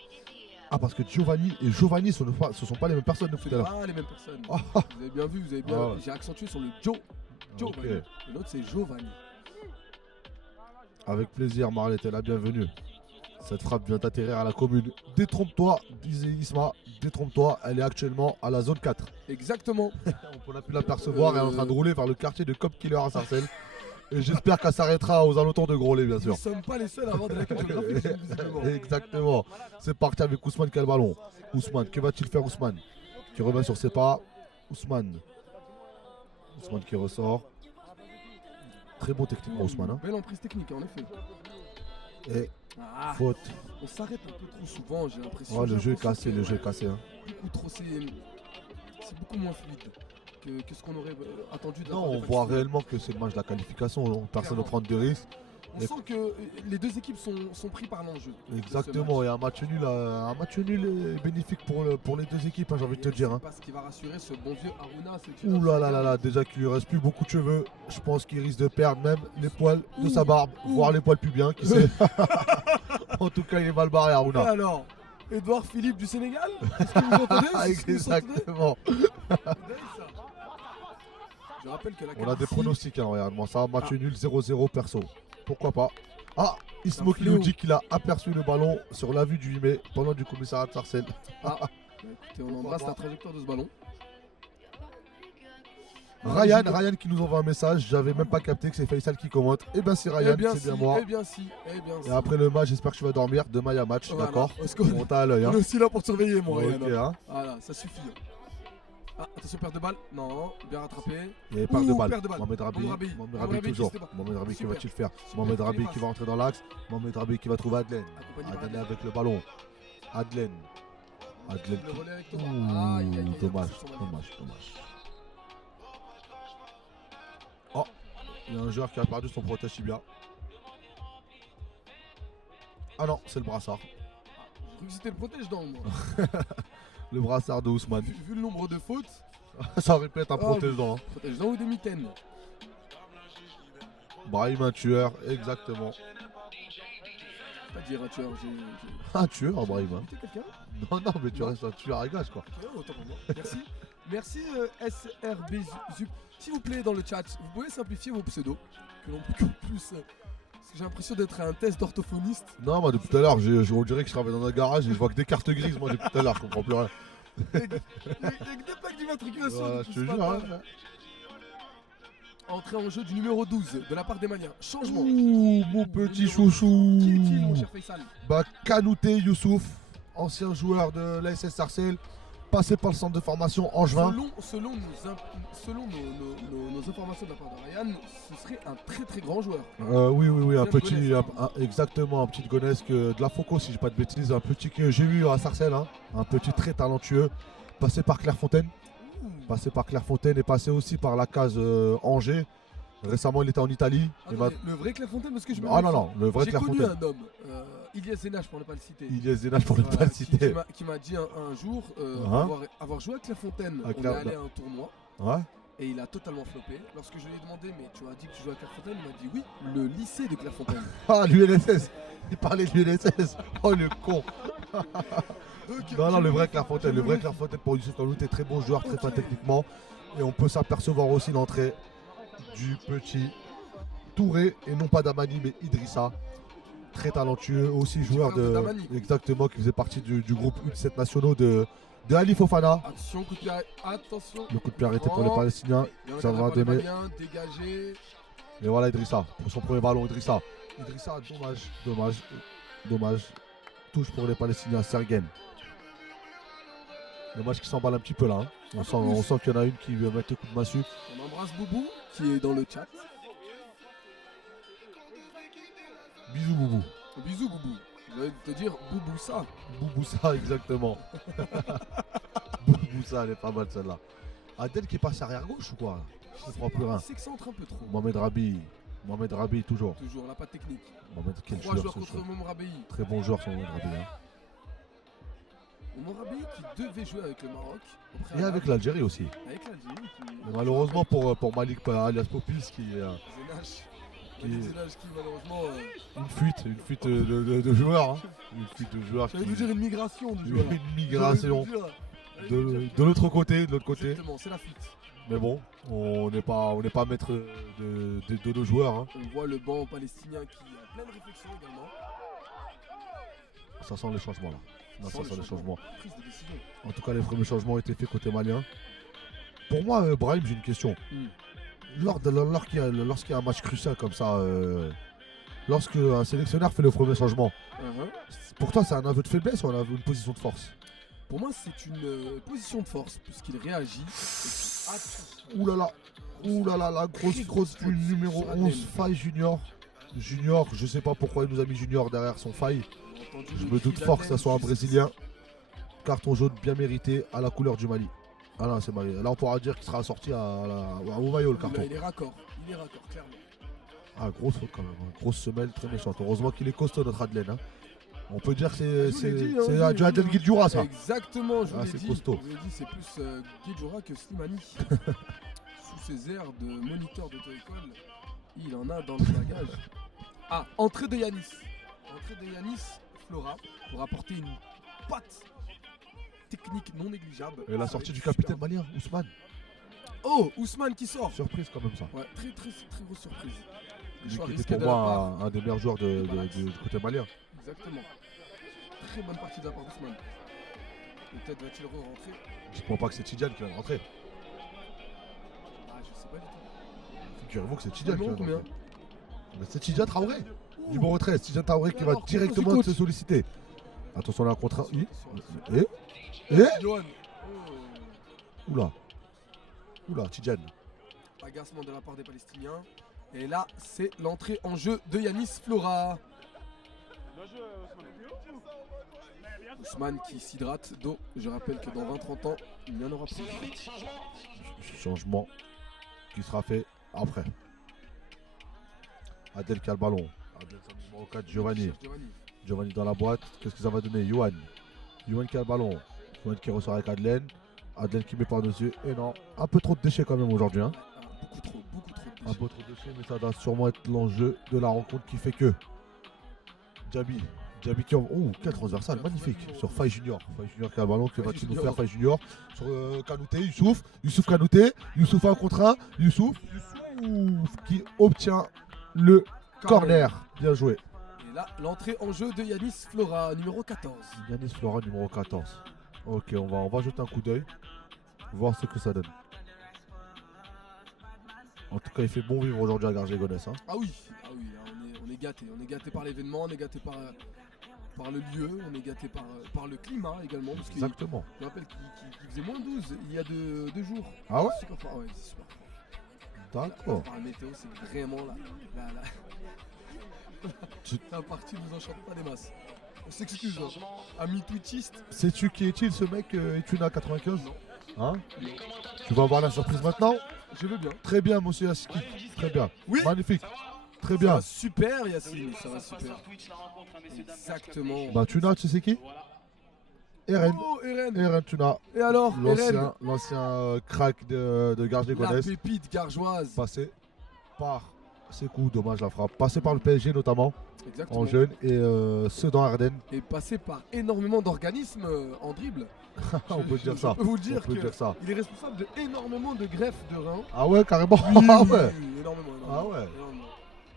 Ah, parce que Giovanni et Giovanni ce ne sont pas les mêmes personnes depuis tout à l'heure. Pas les mêmes personnes. Vous avez bien vu, J'ai accentué sur le Giovanni. Okay. Et l'autre c'est Giovanni. Avec plaisir, Marley, t'es la bienvenue. Cette frappe vient d'atterrir à la commune. Détrompe-toi, disait Isma. Détrompe-toi, elle est actuellement à la zone 4. Exactement. On a pu l'apercevoir, elle est en train de rouler vers le quartier de Cop Killer à Sarcelles. Et j'espère qu'elle s'arrêtera aux alentours de Grollet, bien sûr. Nous ne sommes pas les seuls à avoir de la cartographie, visiblement. Exactement. C'est parti avec Ousmane qui a le ballon. Ousmane, que va-t-il faire, Ousmane? Qui revient sur ses pas. Ousmane qui ressort. Très bon techniquement, Ousmane. Hein. Belle emprise technique, en effet. Et faute. On s'arrête un peu trop souvent, j'ai l'impression. Oh, le jeu est cassé, Hein. Beaucoup trop, c'est beaucoup moins fluide que ce qu'on aurait attendu. Non, on voit réellement que c'est le match de la qualification. Personne ne prend de risques. On sent que les deux équipes sont pris par l'enjeu. Exactement, et un match nul est bénéfique pour les deux équipes, hein, j'ai envie de te dire. C'est pas ce qui va rassurer ce bon vieux Aruna. Ouh là, déjà qu'il lui reste plus beaucoup de cheveux. Je pense qu'il risque de perdre même les poils de sa barbe, voire les poils pubiens, qui sait. En tout cas, il est mal barré, Aruna. Et alors, Edouard Philippe du Sénégal, est-ce que vous entendez? Exactement. Je rappelle que on a des pronostics, hein, regarde-moi ça. Match nul 0-0 perso. Pourquoi pas? Ah, Ismo qui nous dit qu'il a aperçu le ballon sur la vue du 8 mai pendant du commissariat de Sarcelles. Écoutez, on embrasse la trajectoire de ce ballon. Ryan qui nous envoie un message. J'avais même pas capté que c'est Faisal qui commente. Eh bien si Ryan, c'est bien moi. Eh bien si. Et après le match, j'espère que tu vas dormir. Demain il y a match, voilà, d'accord? On t'a à l'œil. On est aussi là pour te surveiller, mon Ryan. Okay, hein. Voilà, ça suffit. Ah, attention, perte de balle. Non, bien rattrapé. Et perte de balle. Mohamed Rabi toujours. Mohamed Rabi qui va-t-il faire? Mohamed Rabi qui va entrer dans l'axe. Mohamed Rabi qui va trouver Adlen. Adlen avec le ballon. Adlen. Dommage. Oh, il y a un joueur qui a perdu son protège tibia. Ah non, c'est le brassard. J'ai cru que c'était le protège dents, moi. Le brassard de Ousmane. Vu le nombre de fautes. Ça aurait pu être un protège-dents. Protège-dents ou des mitaines. Brahim, un tueur, exactement. Pas dire un tueur, un tueur, Brahim. Non, mais tu restes un tueur à gage, quoi. Autant pour moi. Merci SRBZUP. S'il vous plaît, dans le chat, vous pouvez simplifier vos pseudos. Que l'on peut plus. Parce que j'ai l'impression d'être un test d'orthophoniste. Non, moi depuis tout à l'heure, on dirait que je travaille dans un garage et je vois que des cartes grises, moi depuis tout à l'heure, je comprends plus rien. Avec des plaques d'immatriculation. Voilà, je te jure. Hein. Entrée en jeu du numéro 12 de la part des Maliens. Changement. Ouh, mon petit chouchou. Qui est-il, mon cher Faisal? Kanouté Youssouf, ancien joueur de l'ASS Sarcelles, passé par le centre de formation Angevin. Selon nos informations de la part de Ryan, ce serait un très très grand joueur. Oui, un Pierre petit, Gonesse, exactement, un petit Gonesse de la Foucault, si je dis pas de bêtises, un petit que j'ai eu à Sarcelles, hein, un petit très talentueux, passé par Clairefontaine, et passé aussi par la case Angers. Récemment, il était en Italie. Le vrai Clairefontaine, parce que je me non, le vrai j'ai connu Clairefontaine. un homme, Ilias Zénach pour ne pas le citer. Ilias Zénach pour ne pas le citer. Qui m'a dit un jour avoir joué à Clairefontaine, Avec on est allé à un tournoi. Ouais. Et il a totalement floppé. Lorsque je lui ai demandé, mais tu as dit que tu jouais à Clairefontaine, il m'a dit oui, le lycée de Clairefontaine. Ah, l'UNSS. Il parlait de l'UNSS. Oh, le con. Non, le vrai Clairefontaine. Le vrai Clairefontaine pour Youssouf Kanouté, très bon joueur, très fin techniquement. Et on peut s'apercevoir aussi l'entrée du petit Touré, et non pas Damani, mais Idrissa. Très talentueux, aussi joueur de. Damani. Exactement, qui faisait partie du groupe U17 nationaux de Ali Fofana. Attention, coup de pied, attention. Le coup de pied arrêté pour les Palestiniens. Ça va donner. Dégagé. Et voilà Idrissa, pour son premier ballon, Idrissa, dommage. Touche pour les Palestiniens, Sergen. Dommage qu'il s'emballe un petit peu là. Hein. On sent qu'il y en a une qui veut mettre le coup de massue. On embrasse Boubou, qui est dans le chat. Bisous Boubou. Bisous Boubou. Je vais te dire Bouboussa. Bouboussa, exactement. Bouboussa, elle est pas mal celle-là. Adel qui passe arrière gauche ou quoi? Je ne crois plus rien. Il s'excentre un peu trop. Mohamed Rabi, toujours. Toujours, la patte technique. Mohamed, quel 3 joueurs ce contre joueur. Momo Rabéi. Très bon joueur, son Mohamed Rabi. Hein. Momo Rabéi qui devait jouer avec le Maroc. Et avec l'Algérie aussi. Avec l'Algérie. Et malheureusement pour Malik alias Popils qui Zénach. Zénach qui malheureusement. Une fuite de joueurs. Hein. Une fuite de joueurs. J'allais vous dire une migration de joueurs. Une migration. De l'autre côté. Exactement, c'est la fuite. Mais bon, on n'est pas maître de nos joueurs. Hein. On voit le banc palestinien qui a plein de réflexions également. Ça sent les changements là. Non, ça sent les changements. Prise de décision. En tout cas, les premiers changements ont été faits côté malien. Pour moi, Brahim, j'ai une question. Lorsqu'il y a un match crucial comme ça, lorsque un sélectionneur fait le premier changement, pour toi, c'est un aveu de faiblesse ou une position de force? Pour moi, c'est une position de force, puisqu'il réagit. Ouh là là, la grosse numéro 11, Faye Junior. Junior, je sais pas pourquoi il nous a mis Junior derrière son Faye. Je me doute fort que ça soit un Brésilien. Carton jaune bien mérité à la couleur du Mali. Ah là, c'est Mali. Là, on pourra dire qu'il sera sorti au maillot le carton. Il est raccord, clairement. Ah, grosse faute quand même. Grosse semelle, très méchante. Heureusement qu'il est costaud, notre Adelaine. Hein. On peut dire que c'est du Adel Guidjoura, ça. Exactement, je vous l'ai dit. Costaud. Je vous l'ai dit, c'est plus Guidjoura que Slimani. Sous ses airs de moniteur d'auto-école, il en a dans le bagage. Ah, entrée de Yanis. Flora, pour apporter une patte technique non négligeable. Et la sortie du capitaine malien, Ousmane. Oh, Ousmane qui sort. Surprise quand même ça. Ouais, très grosse surprise. Lui qui était pour moi un des meilleurs joueurs du côté malien. Exactement. Très bonne partie de la part d'Ousmane. Peut-être va-t-il re-rentrer. Je ne crois pas que c'est Tidjane qui va rentrer. Ah, je sais pas du tout. Figurez-vous que c'est Tidjane qui va combien rentrer. C'est Tidjane Traoré. Numéro 13, Tidjane Traoré qui va directement se solliciter. Attention là, contrat. Oula, Tidjane. Agacement de la part des Palestiniens. Et là, c'est l'entrée en jeu de Yanis Flora. Ousmane qui s'hydrate d'eau. Je rappelle que dans 20-30 ans, il n'y en aura plus. Changement qui sera fait après. Adel qui a le ballon. Adel, numéro 4, Giovanni dans la boîte. Qu'est-ce que ça va donner? Yohan qui a le ballon. Yohan qui ressort avec Adelaine. Adelaine qui met par-dessus. Et non, un peu trop de déchets quand même aujourd'hui. Hein. Beaucoup trop de déchets. Un peu trop de déchets, mais ça doit sûrement être l'enjeu de la rencontre qui fait que. Diaby qui envoie. Oh, quel transversal, magnifique. Sur Faye Junior. Faye Junior qui a le ballon. Que va-t-il nous faire, Faye Junior? Sur Kanouté, Youssouf Kanouté. Youssouf a un contre 1. Youssouf qui obtient le corner. Bien joué. Et là, l'entrée en jeu de Yanis Flora, numéro 14. Yanis Flora, numéro 14. Ok, on va jeter un coup d'œil. Voir ce que ça donne. En tout cas, il fait bon vivre aujourd'hui à Garges-les-Gonesse. Hein. Ah oui, on est gâté. On est gâté par l'événement, on est gâté par par le lieu, on est gâté par le climat également. Parce que Exactement. je rappelle qu'il faisait moins 12 il y a 2 jours. Ah ouais? Super fort, ouais, c'est super fort. D'accord. Par la météo, c'est vraiment la partie nous enchante pas des masses. On s'excuse, hein. Amis twitchistes. Sais-tu qui est-il ce mec Etuna 95? Hein? Tu vas avoir la surprise maintenant? Je veux bien. Très bien, monsieur Aski. Très bien. Oui. Magnifique. Très Ça bien. va super, Yacine, ça va super. Exactement. Bah, Tuna, tu sais qui? Eren. Oh, Eren. Eren Tuna. Et alors, Eren, L'ancien crack de Garges la Gonesse. pépite gargeoise. Passé par ses coups, dommage la frappe. Passé par le PSG notamment, Exactement. en jeune, et ceux dans Ardennes. Et passé par énormément d'organismes en dribble. On peut dire ça. Je peux vous dire On peut dire ça. qu'il est responsable de énormément de greffes de reins. Ah ouais, carrément. Oui, Ah ouais. énormément. Ah ouais. Énormément.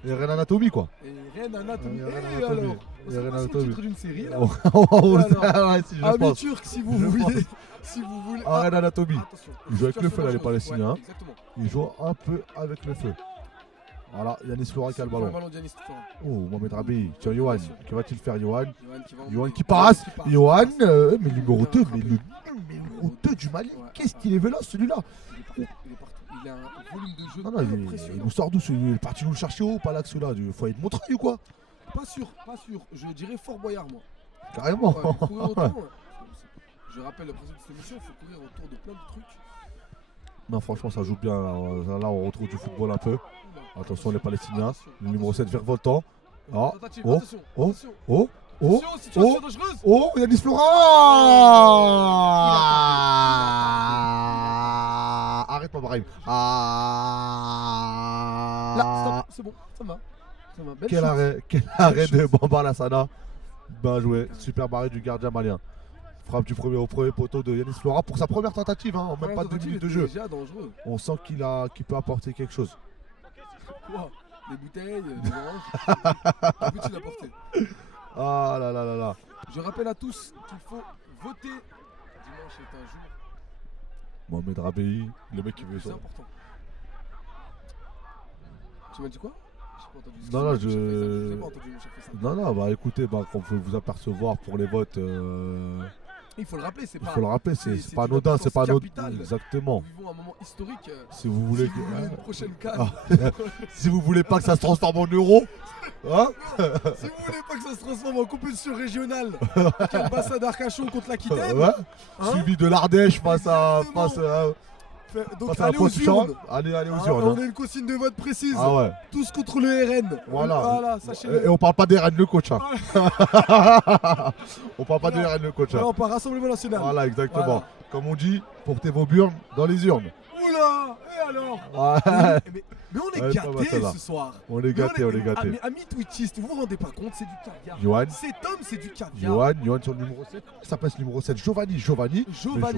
Et Eren Anatomie quoi. Et Ren Anatomie. Ren Et Anatomie. alors Et c'est Ren pas le Anatomie. titre d'une série là. Ouais, si je Amis pense. turcs, si vous Je voulez. pense. Si vous voulez. Eren Anatomie. Attention. Il joue avec le feu, là, les Situation dangereuse. Palestiniens. Ouais, exactement. Il joue un peu avec le feu. Voilà, Yanis Flora qui a le ballon. D'Yanis Flora. Oh, Mohamed Rabi. Tiens, Yohan. Que va-t-il faire, Yohan? Yohan qui passe. passe. Yohan, mais numéro 2. Mais le numéro 2 du Mali. Qu'est-ce qu'il est véloce celui-là? Il est partout. Il a un volume de jeu Non, il impressionnant. nous sort d'où celui-là? Il est parti nous le chercher haut, pas là que celui-là. Du foyer de Montreuil ou quoi? Pas sûr. Je dirais Fort Boyard, moi. Carrément. Ouais, faut courir autour, ouais. Je rappelle le principe de cette émission, il faut courir autour de plein de trucs. Non, franchement, ça joue bien. Là, on retrouve du football un peu. Attention, les Palestiniens. Le numéro 7 virevoltant. Ah, Tentative, oh, attention, oh, attention. oh, oh, Attention, situation oh, dangereuse. oh, Yanis Flora. Arrête pas, Brahim. Là, stop, c'est bon, ça va. Belle Quel chute. arrêt de Bamba Lassana. Bien joué. Super barré du gardien malien. Frappe du premier au premier poteau de Yanis Flora pour sa première tentative, hein, en même pas 2 minutes de jeu. Déjà dangereux. On sent qu'il peut apporter quelque chose. Wow. Des bouteilles, des oranges. Le but, il a porté. Ah là là là là. Je rappelle à tous qu'il faut voter. Dimanche est un jour Mohamed Rabi, le mec qui veut plus ça. important. Tu m'as dit quoi? J'ai pas entendu. Non, non, Excuse-moi, je n'ai pas entendu, mon cher Faisal. Non, non, bah écoutez, bah, comme vous vous apercevoir pour les votes, Il faut le rappeler, c'est il pas. faut le rappeler, c'est c'est pas d'une anodin, c'est pas importance anodin. capitale. Exactement. Nous vivons un moment historique. Si vous voulez, Si vous voulez une prochaine canne. Ah. Si vous voulez pas que ça se transforme en euro, hein, Si vous voulez pas que ça se transforme en compétition régionale, quel bassin d'Arcachon contre l'Aquitaine, ouais, hein, suivi de l'Ardèche face à donc face à la allez aux Pointe-Champ. urnes. Allez aux Ah, urnes. on hein. a une consigne de vote précise. Ah ouais. Tous contre le RN. Voilà. sachez-le. Et on parle pas des Rennes le coach. Hein. On parle pas des Rennes le coach. Là, Hein. on part Rassemblement National. Voilà, exactement. Voilà. Comme on dit, portez vos burnes dans les urnes. Oula, et alors Ouais. mais on est Ouais, pas mal, gâtés celle-là. ce soir. On est gâtés, on est gâtés. Mais amis twitchistes, vous vous rendez pas compte, c'est du caviar. Johan. Cet homme, c'est du caviar. Johan sur le numéro 7. Ça passe numéro 7. Giovanni. Giovanni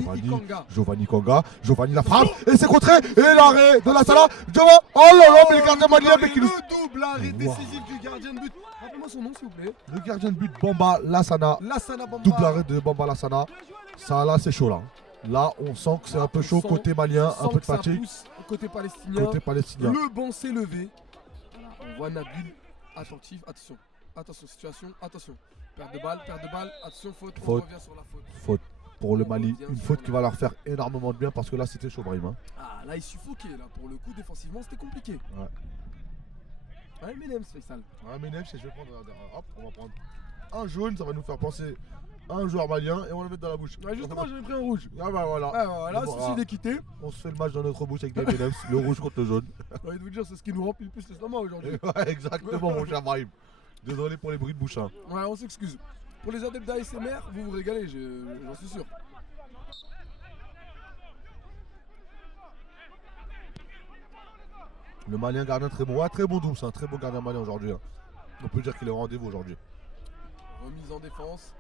Mais Ikanga. Giovanni Kanga. Giovanni la frappe. Et c'est contré. Et l'arrêt de la Salah. Giovanni. Oh là là, mais le gardien malien avec qui nous. Le double arrêt Wow. décisif du gardien de but. Rappelez-moi son nom, s'il vous plaît. Le gardien de but Bamba Lassana. Lassana Bamba. Double arrêt de Bamba Lassana. Ça là, c'est chaud là. Là, on sent que c'est un peu chaud côté malien, un peu de fatigue. Côté palestinien. Côté palestinien. Le banc s'est levé. Voilà, on voit Nabil attentif. Attention. Attention, situation. Attention. Perte de balle. Attention, faute. On Faute. revient sur la faute. Faute pour le On Mali. revient Une sur faute la qui va leur faire énormément de bien parce que là, c'était chaud, Brahim. Hein. Ah, là, il suffoquait. Là, pour le coup, défensivement, c'était compliqué. Ouais. Ouais, Menem, Faisal. Ah, mais Neves, je vais prendre. Hop, on va prendre un jaune. Ça va nous faire penser à un joueur malien et on va le mettre dans la bouche. Ouais, justement, j'avais pris un rouge. Ah bah voilà. Ah, voilà, Bon, souci d'équité. On se fait le match dans notre bouche avec des Menems, le rouge contre le jaune. J'ai envie de vous dire, c'est ce qui nous remplit le plus l'estomac aujourd'hui. Ouais, exactement, mon cher Brahim. Désolé pour les bruits de bouche. Hein. Ouais, on s'excuse. Pour les adeptes d'ASMR, vous vous régalez, j'en suis sûr. Le malien gardien très bon. Ouais, très bon douce, un très bon gardien malien aujourd'hui. Hein. On peut dire qu'il est au rendez-vous aujourd'hui. Remise en défense.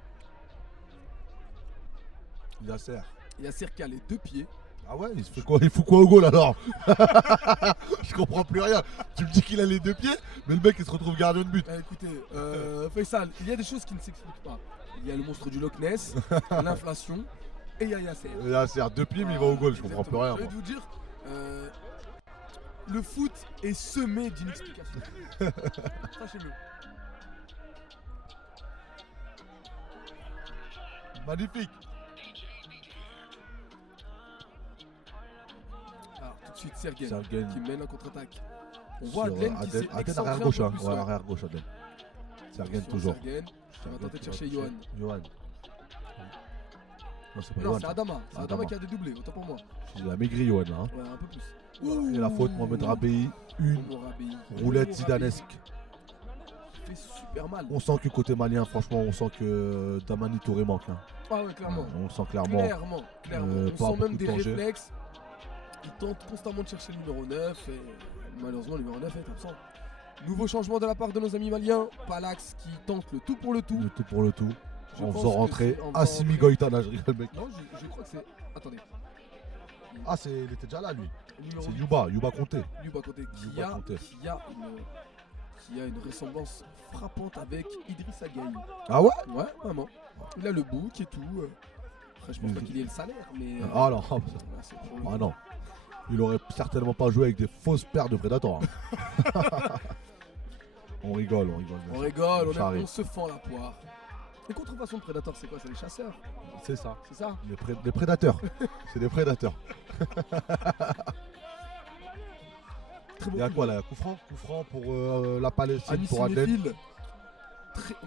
Yasser. Yasser qui a les deux pieds. Ah ouais, il se fait quoi? Il fout quoi au goal alors? Je comprends plus rien. Tu me dis qu'il a les deux pieds, mais le mec il se retrouve gardien de but. Écoutez, Faisal, il y a des choses qui ne s'expliquent pas. Il y a le monstre du Loch Ness, l'inflation, et il y a Yasser. Yasser, deux pieds, mais il va au goal, je comprends plus rien. Je vais Moi. vous dire, le foot est semé d'inexplications. Sachez-le. Magnifique. Alors, tout de suite, Sergen Sergen. qui mène la contre-attaque. On voit Sur, Adlen qui s'est Adlen excentré arrière un gauche, peu hein. plus, Ouais, ouais. arrière gauche, Adlen. Sergen Sur toujours. Sergen qui va tenter de chercher Johan. Johan. Non, c'est pas Non, Johan. c'est Adama. C'est Adama Adama. qui a dédoublé, autant pour moi. Il a maigri, Johan, là. Hein. Ouais, un peu plus. Et la faute, Mohamed Rabéi, une Momo Rabéi. roulette Momo zidanesque. Rabéi fait super mal. On sent que côté malien, franchement, on sent que Damani Touré manque. Hein. Ah ouais, clairement. On sent clairement. Clairement. pas On sent beaucoup même de des danger. réflexes. Il tente constamment de chercher le numéro 9 et malheureusement le numéro 9 est absent. Nouveau changement de la part de nos amis maliens. Palax qui tente le tout pour le tout. Le tout pour le tout. Je En pense faisant que rentrer c'est en faisant Assimi rentrer- Goïta. Je rigole, mec. Non, je crois que c'est. Attendez. Ah, il était déjà là, lui. Numéro C'est 8, Yuba Conté. Yuba Conté, Yuba Conté. qui a une ressemblance frappante avec Idriss Gueye. Ah ouais? Ouais, vraiment. Il a le bouc et tout. Après, je pense pas qu'il ait le salaire, mais. Ah non. voilà, c'est pour le- Ah non. Il aurait certainement pas joué avec des fausses paires de Predator. Hein. On rigole. On rigole, Charrie. on se fend la poire. Les contrefaçons de Predator, c'est quoi? C'est les chasseurs, C'est ça. c'est ça? Des prédateurs. C'est des prédateurs. Très Il y a coup, quoi là? Coup franc pour la Palestine, Anis pour Adlen. cinéphile.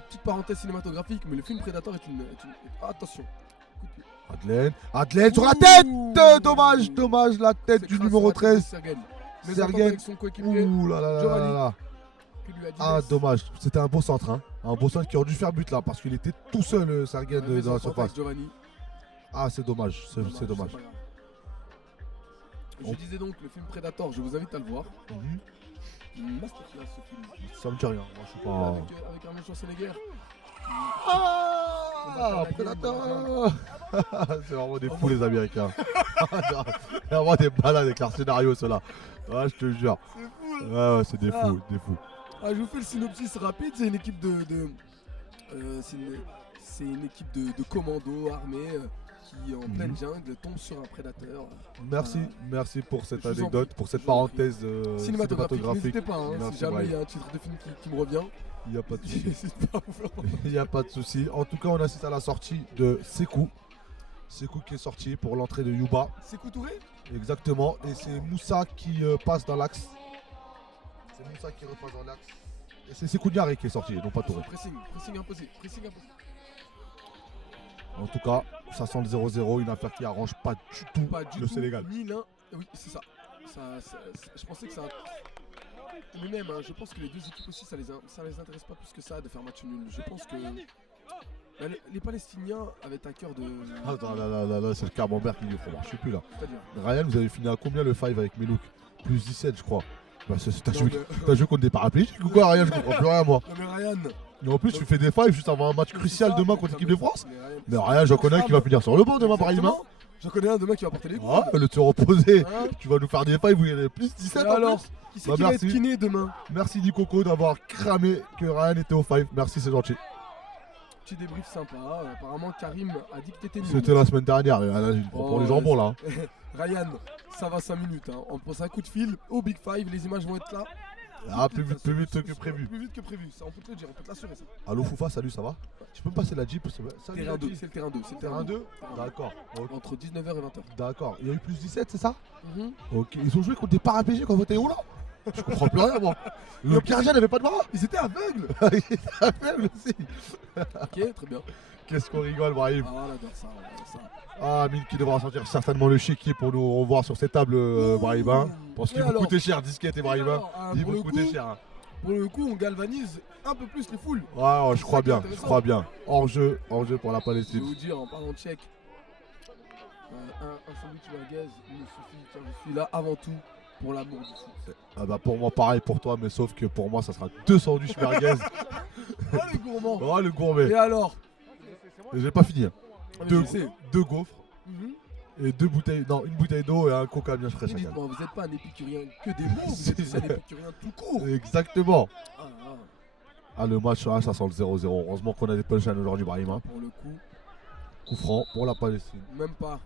Petite parenthèse cinématographique, mais le film Predator est une... Attention. Coup de pied. Adlen sur la Ouh. tête. Dommage, la tête du S'écrase numéro sur la tête de 13. Sergen. Mais Sergen. attends avec son coéquipier, Ouh là là là Giovanni. là là. que lui a dit Ah laisse. dommage, c'était un beau centre, hein. Un beau centre qui aurait dû faire but là parce qu'il était tout seul Sergen Ouais, mais dans la son contact, surface. Giovanni. Ah c'est dommage, c'est dommage. pas grave. Je disais donc le film Predator, je vous invite à le voir. Mhm. Une masterclass ce film. Ça me dit rien, moi je suis pas. Avec Arnold Schwarzenegger. Ah Predator. C'est vraiment des fous les Américains. C'est vraiment des balades avec leur scénario ceux-là. Ah je te jure. C'est fou. Ouais, c'est des Ah. fous, des fous. Ah, je vous fais le synopsis rapide. C'est une équipe c'est une équipe de commandos armés qui en pleine jungle tombe sur un prédateur. Merci pour cette Je vous en anecdote, prie, pour cette je vous en prie. parenthèse Cinématographique, n'hésitez pas, hein, Merci, si jamais il y Brahim. a un titre de film qui me revient, Il n'y a pas de souci. n'hésitez pas à vous faire Il n'y a pas de souci. En tout cas, on assiste à la sortie de Sekou. Sekou qui est sorti pour l'entrée de Yuba. C'est Touré. Exactement. Et c'est Moussa qui passe dans l'axe. C'est Moussa qui repasse dans l'axe. Et c'est Sekou Diaré qui est sorti, non pas Touré. Pressing imposé. En tout cas, ça sent le 0-0. Une affaire qui arrange pas du tout Pas du le tout, Sénégal. ni l'un. Oui, c'est ça. Je pensais que ça. Mais même, hein, je pense que les deux équipes aussi, ça les intéresse pas plus que ça de faire match nul. Je pense que les Palestiniens avaient à cœur de. Attends, là, c'est le camembert qui lui faut. Je sais plus là. C'est-à-dire. Ryan, vous avez fini à combien le 5 avec Melouk? Plus 17, je crois. Bah, t'as Non, joué, mais- t'as joué contre des paraplégiques ou quoi, Ryan? Je comprends plus rien, moi. Non, mais Ryan. Et en plus, tu fais des 5 juste avant un match crucial demain contre l'équipe de France. Mais Ryan, Ryan, j'en connais un qui va finir sur le banc demain, par exemple. Exactement. J'en connais un demain qui va porter les coups. Ah, le te reposer. Hein. Tu vas nous faire des 5 où il y en a plus 17 Et en alors, plus. qui c'est Bah, qui va être merci. kiné demain? Merci Nicoco d'avoir cramé que Ryan était au 5. Merci, c'est gentil. Petit débrief sympa. Apparemment, Karim a dit que t'étais nul. C'était la semaine dernière. Là, je prends pour les jambons là. Ryan, ça va 5 minutes. Hein. On pose un coup de fil au Big Five. Les images vont être là. Ah, plus vite que prévu. Plus vite que prévu. Ça, on peut te le dire, on peut te l'assurer. Ça. Allô Foufa, salut, ça va? Tu peux me passer la Jeep? Salut, Terrain la 2, Jeep. c'est le terrain 2. C'est le Terrain 2? D'accord. Ok. Entre 19h et 20h. D'accord. Il y a eu plus 17, c'est ça? Mhm. Ok. Ils ont joué contre des paraplégiques quand vous étiez où là? Je comprends plus rien moi. Le gardien n'avait pas de bras. Ils étaient aveugles. Il était aveugle aussi. Ok, très bien. Qu'est-ce qu'on rigole, Brahim. Ah, on adore ça, on adore ça. Ah, Mine qui devra sortir certainement le chéquier pour nous revoir sur ces tables, Brahim. Hein. Parce qu'il Et vous alors coûtait cher, disquette et Brahim. Hein. Alors, Il pour vous le coûtait coup- cher. Hein. Pour le coup, on galvanise un peu plus les foules. Ouais, je crois C'est ça qui est bien, je intéressant. crois bien. Hors jeu pour la Je vais Palestine. vous dire, en parlant de tchèque, un sandwich merguez il me suffit car je suis là avant tout pour l'amour du foot. Ah bah pour moi pareil pour toi, mais sauf que pour moi ça sera 2 sandwichs merguez. Oh les gourmands. Oh le gourmet. Et alors? J'ai pas fini. Hein. Ah, mais Deux, je sais. 2 gaufres Mhm. et 2 bouteilles, non une bouteille d'eau et un coca bien frais Mais chacun. dites-moi, vous n'êtes pas un épicurien que des mots, vous êtes aussi un épicurien tout court. Exactement. Ah, ah, Ah le match ça sent le 0-0. Heureusement qu'on a des punchlines aujourd'hui Brahim. Hein. pour le coup, Coup franc pour la Palestine. même pas.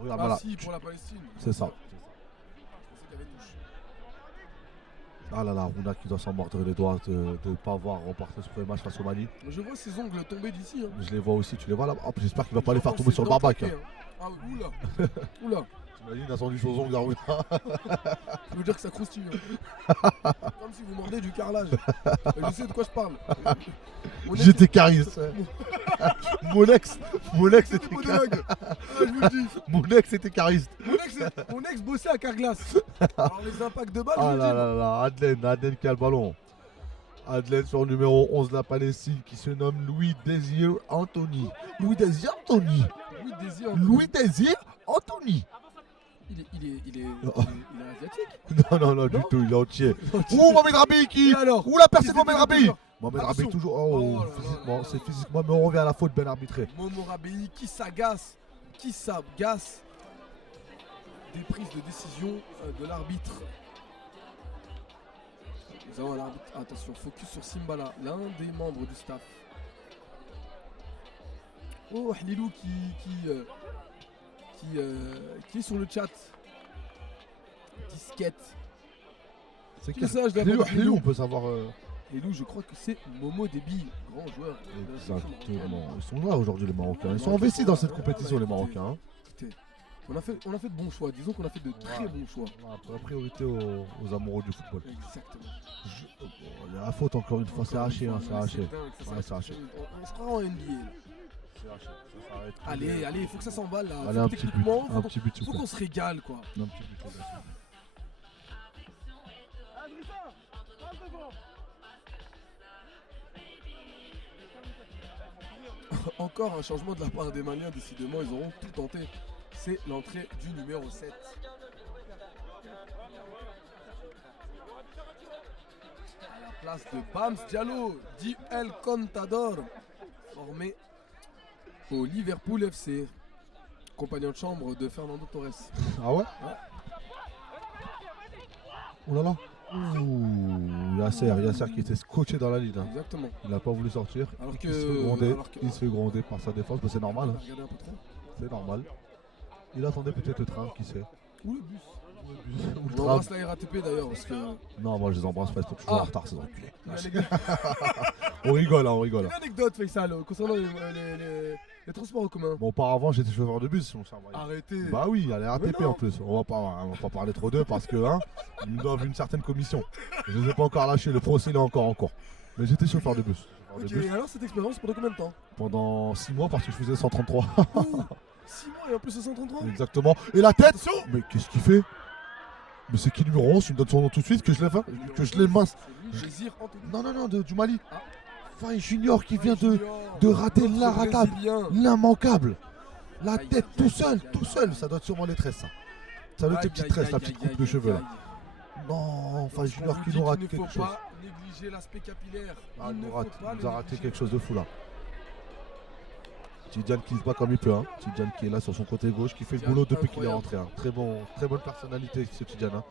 Regarde Ah là. si, pour la Palestine. C'est ça. Je pensais qu'il y avait touche. Ah là là, Rouna qui doit s'en mordre les doigts de ne pas avoir remporté ce premier match face au Mali. Je vois ses ongles tomber d'ici. Hein. Je les vois aussi, tu les vois là. Oh, j'espère qu'il va pas les faire tomber sur le barbac. Hein. Ah, oula. Oula. T'imagines, il a tendu son ongle à Rouna. Ça veut dire que ça croustille. Comme si vous mordez du carrelage. Je sais de quoi je parle. J'étais cariste. Mon ex était Modélogue. Je vous le dis. Mon ex était cariste. Mon ex bossait à Carglass. Alors les impacts de balles, Ah je vous là le là là, Adlen qui a le ballon. Adlen sur le numéro 11 de la Palestine qui se nomme Louis Désir Anthony. Louis Désir Anthony. Louis Désir Anthony. Il est asiatique. Non, du tout, il est entier. Ouh, Mohamed Rabi qui. Ouh, la percée de Mohamed Rabi. Mohamed Rabi toujours. Oh, physiquement, c'est physiquement, mais on revient à la faute bien arbitrée. Momo Rabi qui s'agace des prises de décision de l'arbitre. Nous avons l'arbitre. Attention, focus sur Simbala, l'un des membres du staff. Oh, Hlilou qui est sur le chat. Disquette. C'est Qui ça, je dois Hlilou, voir Hlilou. on peut savoir. Hlilou, je crois que c'est Momo Déby, grand joueur. Exactement. Ils sont là aujourd'hui, les Marocains. Ils sont investis dans cette compétition, les Marocains. Hein. Écoutez, on a fait de bons choix. Disons qu'on a fait de très bons choix. La priorité aux amoureux du football. Exactement. Il y a la faute encore une fois, c'est haché. Hein, c'est haché. Ouais, c'est haché. On se croit en NBA. Là. Allez, il faut que ça s'emballe là. Allez, un petit but. Un petit but, faut qu'on se régale quoi. Un petit but. Encore un changement de la part des Maliens, décidément, ils auront tout tenté. C'est l'entrée du numéro 7. À la place de Bams Diallo, dit El Contador, formé au Liverpool FC, compagnon de chambre de Fernando Torres. Ah ouais, Oh là là. Ouh, Yasser qui était scotché dans la ligne. Hein. Exactement. Il n'a pas voulu sortir. Alors que, il se fait gronder par sa défense, mais c'est normal. Hein. Regardez un peu trop. C'est normal. Il attendait peut-être le train, qui sait. Ou le bus. Ou le On embrasse la RATP d'ailleurs parce que... Non, moi je les embrasse pas, ils sont toujours en retard, ces enculés. Une anecdote. On rigole, hein, on rigole. Une anecdote, Faisal, concernant les transports en commun. Bon, auparavant, j'étais chauffeur de bus, mon cerveau. Arrêtez. Bah oui, à la RATP en plus. On va pas parler trop d'eux parce que hein, ils nous doivent une certaine commission. Je ne les ai pas encore lâchés, le procès il est encore en cours. Mais j'étais chauffeur de bus. Ok, et alors cette expérience pendant combien de temps? Pendant 6 mois parce que je faisais 133. 6 mois et en plus 133. Exactement. Et la tête. Mais qu'est-ce qu'il fait? Mais c'est qui numéro 11? Tu me donnes son nom tout de suite, que je lève, hein, que je l'émince. Non, du Mali. Faye Junior qui vient de rater l'arratable, l'immanquable. La tête tout seul, ça doit être sûrement les tresses. Ça doit être les petites tresses, la petite coupe de cheveux là. Non, Faye Junior qui nous rate quelque chose. Il ne faut pas négliger l'aspect capillaire. Il nous a raté quelque chose de fou là. Tidiane qui se bat comme il peut, hein. Tidiane qui est là sur son côté gauche, qui fait le boulot depuis qu'il est rentré. Hein. Très bonne personnalité ce Tidiane. Hein.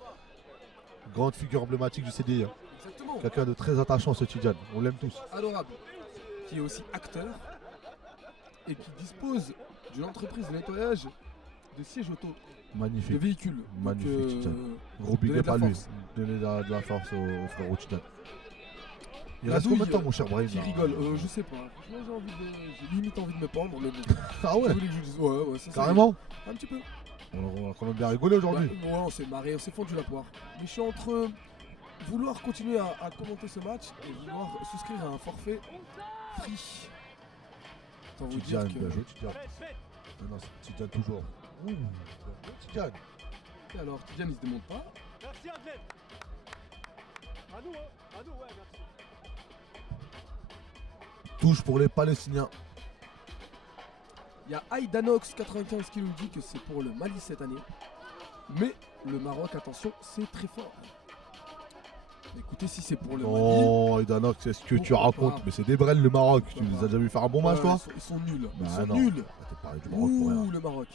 Grande figure emblématique du CDI. Hein. Quelqu'un de très attachant ce Tidiane, on l'aime tous. Adorable, qui est aussi acteur et qui dispose d'une entreprise de nettoyage de sièges auto. Magnifique. De véhicules. Magnifique Tidiane. Gros big up à lui. Donner de la force au frère Tidiane. Il reste combien de temps mon cher Brahim? Qui rigole, je sais pas. Franchement j'ai limite envie de me pendre, mais bon. Ah ouais? Je voulais que je vous dise, ouais, ça, carrément? Un petit peu. On a quand même bien rigolé aujourd'hui. Ouais, on s'est marré, on s'est fondu la poire. Mais je suis entre vouloir continuer à commenter ce match et vouloir souscrire à un forfait free. Sans vous dire que... Bien joué, Tidiane. Non, c'est Tidiane toujours. Ouh, Tidiane. Et alors, Tidiane il se démonte pas. Merci Adlen. À nous, ouais, merci. Touche pour les Palestiniens. Il y a Aidanox95 qui nous dit que c'est pour le Mali cette année. Mais le Maroc, attention, c'est très fort. Écoutez, si c'est pour le Mali... Oh, Aidanox, c'est ce que tu racontes. Mais c'est des brels le Maroc. Tu les as déjà vu faire un bon match, toi? Ils sont nuls. Bah, ils sont nuls. Ouh, le Maroc.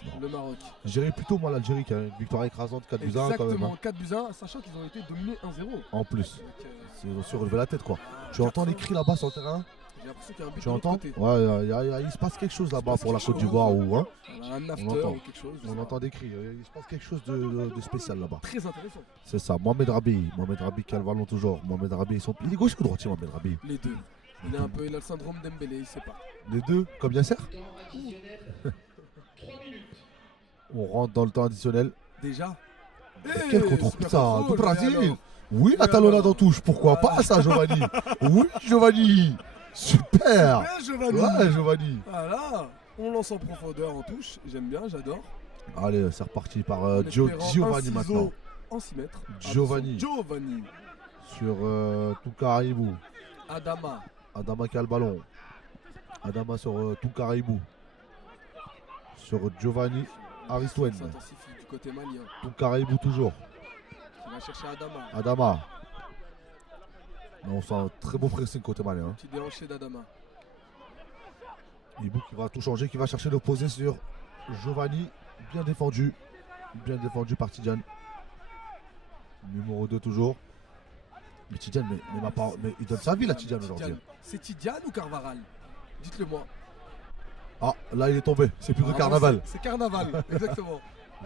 J'irais plutôt moi l'Algérie qui a une victoire écrasante 4-1 quand même. Exactement, 4-1, sachant qu'ils ont été dominés 1-0. En plus, c'est aussi relever la tête quoi. Tu entends les cris là-bas sur le terrain? J'ai l'impression qu'il y a un but Tu de l'autre entends? côté. Ouais, il se passe quelque chose là-bas passe pour la quelque Côte d'Ivoire. chose. Ou, hein, Voilà, un after entend. ou quelque chose. je sais on pas. entend des cris. Il se passe quelque chose de spécial là-bas. Très intéressant. C'est ça. Mohamed Rabi qui a le ballon toujours. Mohamed Rabi, il est gauche ou droitier, Mohamed Rabi? Les deux. Il a le syndrome d'Embélé, il sait pas. Les deux, comme Yasser. On rentre dans le temps additionnel. Déjà. Quel Eh, contrôle super ça contrôle, du et Brésil. alors Oui, la Et talonnade alors en touche. Pourquoi pas ça, Giovanni? Oui, Giovanni. Super. Ouais, Giovanni. Ouais, Giovanni. Voilà. On lance en profondeur en touche. J'aime bien, j'adore. Allez, c'est reparti par En espérant Giovanni un maintenant. ciseau en 6 mètres. Giovanni. Attention, Giovanni. Sur Toukaribou. Adama. Qui a le ballon. Adama sur Toukaribou. Sur Giovanni Aristwen. Ça s'intensifie du côté malien. Toukaribou toujours. Il va chercher Adama. Adama. On sent un très beau pressing côté malien. Petit déhanché d'Adama. Ibou qui va tout changer, qui va chercher l'opposé sur Giovanni. Bien défendu. Bien défendu par Tidjane. Numéro 2 toujours. Mais Tidjane, mais il donne sa vie là, Tidjane aujourd'hui. C'est Tidjane ou Carvaral? Dites-le moi. Ah, là il est tombé. C'est plus de Ah, carnaval. C'est carnaval, exactement.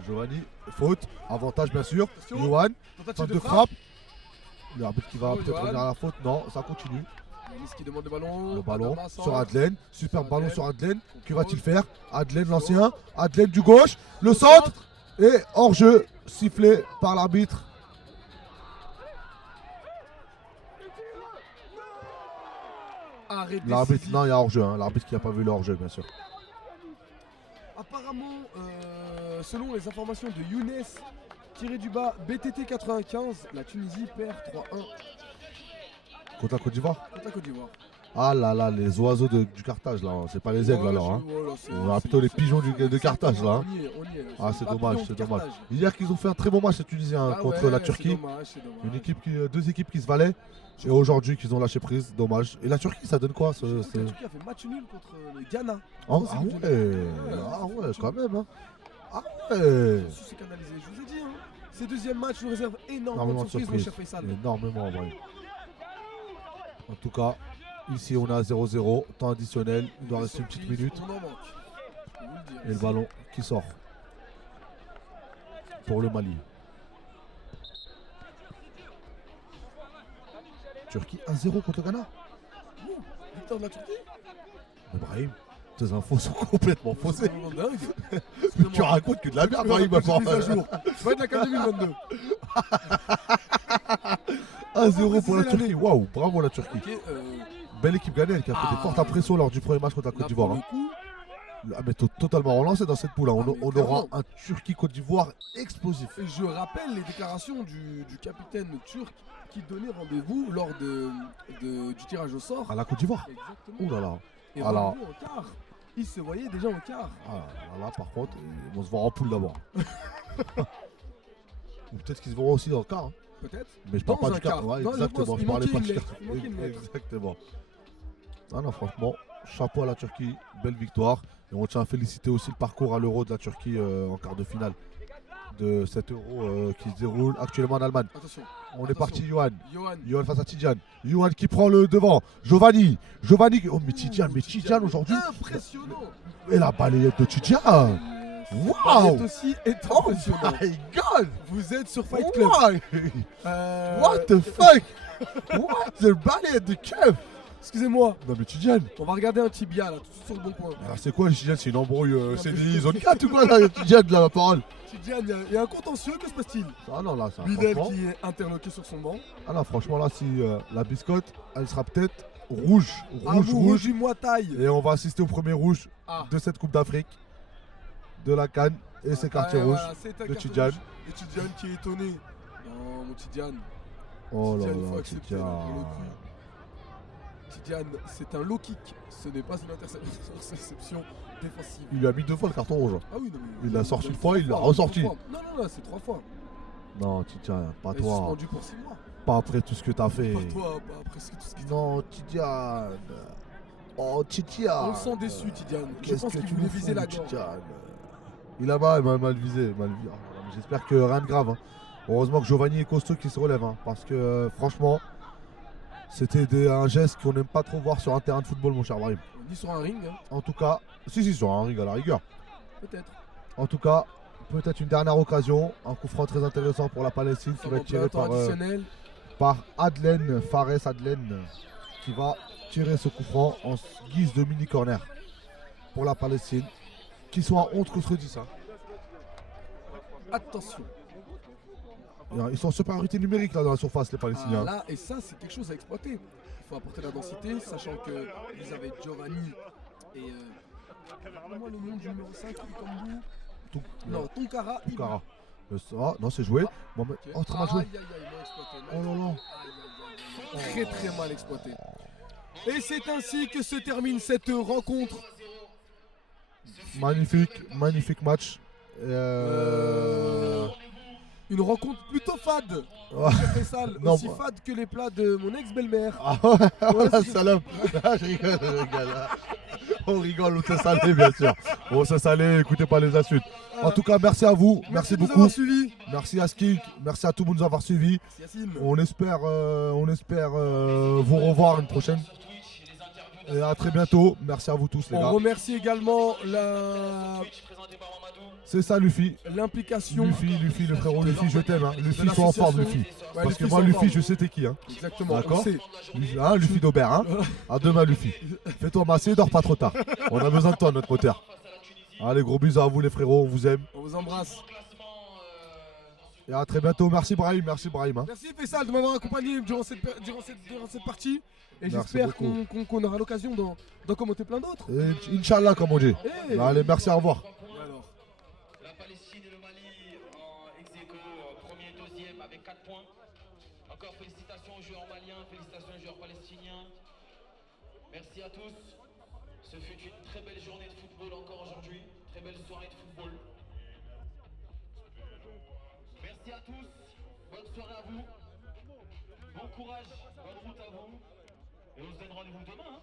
Giovanni, faute. Avantage bien sûr. Attention. Johan, Tentative tente de frappe. L'arbitre qui va Oh, peut-être Johan. revenir à la faute. Non, ça continue. Yanis qui demande le ballon. Le ballon Adama centre. sur Adelaine. Super Sur ballon Adelaine. sur Adelaine. Que Contrôle. va-t-il faire? Adelaine l'ancien. Adelaine du gauche. Le centre. Et hors-jeu sifflé par l'arbitre. Arrêt L'arbitre, décisif. non, il y a hors-jeu. Hein. L'arbitre qui n'a pas vu le hors-jeu, bien sûr. Apparemment, selon les informations de Younes, tiré du bas BTT 95, la Tunisie perd 3-1 Contre la Côte d'Ivoire. contre la Côte d'Ivoire. Ah là là, les oiseaux du Carthage, là. C'est pas les aigles, Ouais, alors. Hein. voilà, c'est- On a c'est- plutôt les c'est- pigeons c'est- de Carthage, là. hein. On y est, on y est. Ah, c'est Papillon dommage, de c'est dommage. Carthage. Hier, qu'ils ont fait un très bon match, les Tunisiens, Ah contre ouais, la c'est Turquie. dommage, c'est dommage. Deux équipes qui se valaient. Et aujourd'hui, qu'ils ont lâché prise. Dommage. Et la Turquie, ça donne quoi La Turquie a fait match nul contre le Ghana. Ah Troisième ouais, du- ah ouais, quand même. Hein. Ah ouais. C'est canalisé, je vous ai dit. Hein. Ces deuxièmes matchs nous réservent énormément Énormément de de surprises, mon surprises. cher Faisal. Énormément, en vrai. En tout cas, ici, on a 0-0. Temps additionnel. Il doit Des rester une petite surprises, minute. On en manque. Je peux vous le dire. Et le ballon qui sort. Pour le Mali. Turquie 1-0 contre le Ghana. Victoire de la Turquie. Brahim, tes infos sont complètement C'est faussées. vraiment dingue. Tu Excusez-moi. racontes que de la merde, Je Brahim, raconte une mise à maintenant. jour. Ça va être la CAN 2022. 1-0 pour la préciser Turquie. Waouh, bravo la Turquie. Ok, Belle équipe ghanéenne qui a fait Ah. des fortes impressions lors du premier match contre la là, Côte d'Ivoire. pour hein. le coup, Ah, mais totalement relancé dans cette poule. Hein. Ah, mais On aura clairement. un Turquie-Côte d'Ivoire explosif. et je rappelle les déclarations du capitaine turc qui donnait rendez-vous lors du tirage au sort. À la Côte d'Ivoire. Exactement. Ouh là là. Et alors. revenu en quart. Il se voyait déjà en quart. Ah, là, par contre, ils vont se voir en poule d'abord. Ou peut-être qu'ils se verront aussi en quart. Hein. Peut-être. Mais je parle Dans pas un du quart. quart. Ouais, Non, je exactement. pense, Je il parlais manquait pas une du lettre, quart. il manquait une lettre. Exactement. Ah non, franchement, chapeau à la Turquie. Belle victoire. Et on tient à féliciter aussi le parcours à l'Euro de la Turquie en quart de finale de cet Euro qui se déroule actuellement en Allemagne. Attention. On est parti, Johan. Johan. Johan face à Tidjane. Johan qui prend le devant. Giovanni. Oh, mais Tidjane, aujourd'hui. Impressionnant. Et la balayette de Tidjane. Waouh. C'est aussi est Oh impressionnant. my god. Vous êtes sur Fight Club. What the fuck. What the balayette de Kev. Excusez-moi, Non mais Tidjane. on va regarder un tibia là, tout de suite sur le bon coin. Alors c'est quoi Tidjane? C'est une embrouille CDI zone 4 ou quoi là Tidjane là la parole? Tidjane, il y a un contentieux, que se passe-t-il? Ah non là ça Bilal franchement. qui est interloqué sur son banc. Ah non franchement là si la biscotte elle sera peut-être rouge. Ah, Rouge vous, rouge. rougis-moi taille. Et on va assister au premier rouge Ah. de cette Coupe d'Afrique. De la Cannes et ses quartiers Ouais, rouges. voilà, c'est un de carton Tidjane. rouge. Et Tidjane qui est étonné. Non, mon Tidjane. Oh là Tidjane, il faut là accepter, là, pour le coup. Tidjane. Tidjane, c'est un low kick. Ce n'est pas une interception défensive. Il lui a mis 2 fois le carton rouge. Ah oui, non, mais Il l'a sorti une trois fois, il l'a fois, ressorti. 3 fois. Non, non, non, c'est 3 fois. Non Tidjane, pas Il est toi. suspendu pour 6 mois. Pas après tout ce que t'as fait. Pas toi, pas après tout ce qui Non Tidjane. Oh Tidjane. On le sent déçu, Tidjane. Je Qu'est-ce pense que qu'il tu voulait nous viser fous, la gorge. Tidjane. Il a mal visé. J'espère que rien de grave. Hein. Heureusement que Giovanni est costaud qui se relève. Hein, parce que franchement, C'était un geste qu'on n'aime pas trop voir sur un terrain de football, mon cher Brahim. On dit sur un ring, hein. En tout cas, si, sur un ring à la rigueur. Peut-être. En tout cas, peut-être une dernière occasion. Un coup franc très intéressant pour la Palestine qui va être tiré par Adlen, Fares Adlen, qui va tirer ce coup franc en guise de mini corner pour la Palestine, qui sont à 11 contre 10. Hein. Attention. Ils sont en supériorité numérique là dans la surface, les Palestiniens. Là, et ça, c'est quelque chose à exploiter. Il faut apporter la densité, sachant que vous avez Giovanni et moi le nom du numéro 5, Ikambu. Non, Tonkara. Non, c'est joué. Bon, mais... Okay. Oh, très mal joué. Oh là là. Très très mal exploité. Et c'est ainsi que se termine cette rencontre. Magnifique match. Une rencontre plutôt fade. Sale, aussi fade que les plats de mon ex-belle-mère. Ah ouais, salope. Je rigole. On rigole, on s'est salé bien sûr. On s'est salé, écoutez pas les insultes. En tout cas, merci à vous, merci beaucoup. Merci à Skink, merci à tout le monde de nous avoir suivis. On espère vous revoir une prochaine. Et à très bientôt. Merci à vous tous les gars. On remercie également C'est ça Luffy. L'implication. Luffy, le frérot Luffy, je t'aime. Hein. Luffy, sois en forme Luffy. Ouais, parce que moi Luffy, je sais t'es qui. Hein. Exactement. D'accord. Luffy d'Aubert. Hein. À demain Luffy. Fais-toi masser, dors pas trop tard. On a besoin de toi, notre moteur. Allez, gros bisous à vous les frérots, on vous aime. On vous embrasse. Et à très bientôt. Merci Brahim. Hein. Merci Faisal de m'avoir accompagné durant cette partie. Et j'espère qu'on aura l'occasion d'en commenter plein d'autres. Inch'Allah, comme on dit. Allez, merci, au revoir. La Palestine et le Mali en ex-aequo, premier et deuxième avec 4 points. Encore félicitations aux joueurs maliens, félicitations aux joueurs palestiniens. Merci à tous. Ce fut une très belle journée de football encore aujourd'hui. Très belle soirée de football. Merci à tous. Bonne soirée à vous. Bon courage. Bonne route à vous. Et on se donne rendez-vous demain.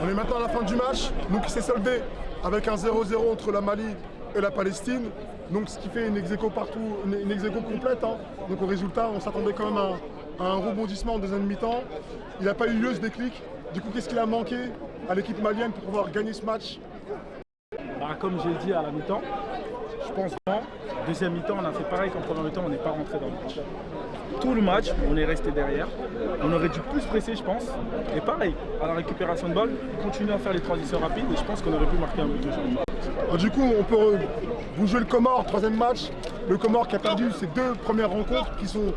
On est maintenant à la fin du match, donc qui s'est soldé avec un 0-0 entre la Mali et la Palestine. Donc ce qui fait une ex-aequo partout, une ex-aequo complète. Hein. Donc au résultat, on s'attendait quand même à un rebondissement en deuxième mi-temps. Il n'a pas eu lieu ce déclic. Du coup, qu'est-ce qu'il a manqué à l'équipe malienne pour pouvoir gagner ce match? Comme j'ai dit à la mi-temps, je pense vraiment, deuxième mi-temps, on a fait pareil qu'en première mi-temps, on n'est pas rentré dans le match. Tout le match, on est resté derrière. On aurait dû plus presser, je pense. Et pareil, à la récupération de balle, continuer à faire les transitions rapides. Et je pense qu'on aurait pu marquer un but aujourd'hui. Du coup, on peut vous jouer le Comore, troisième match. Le Comore qui a perdu ses 2 premières rencontres qui sont,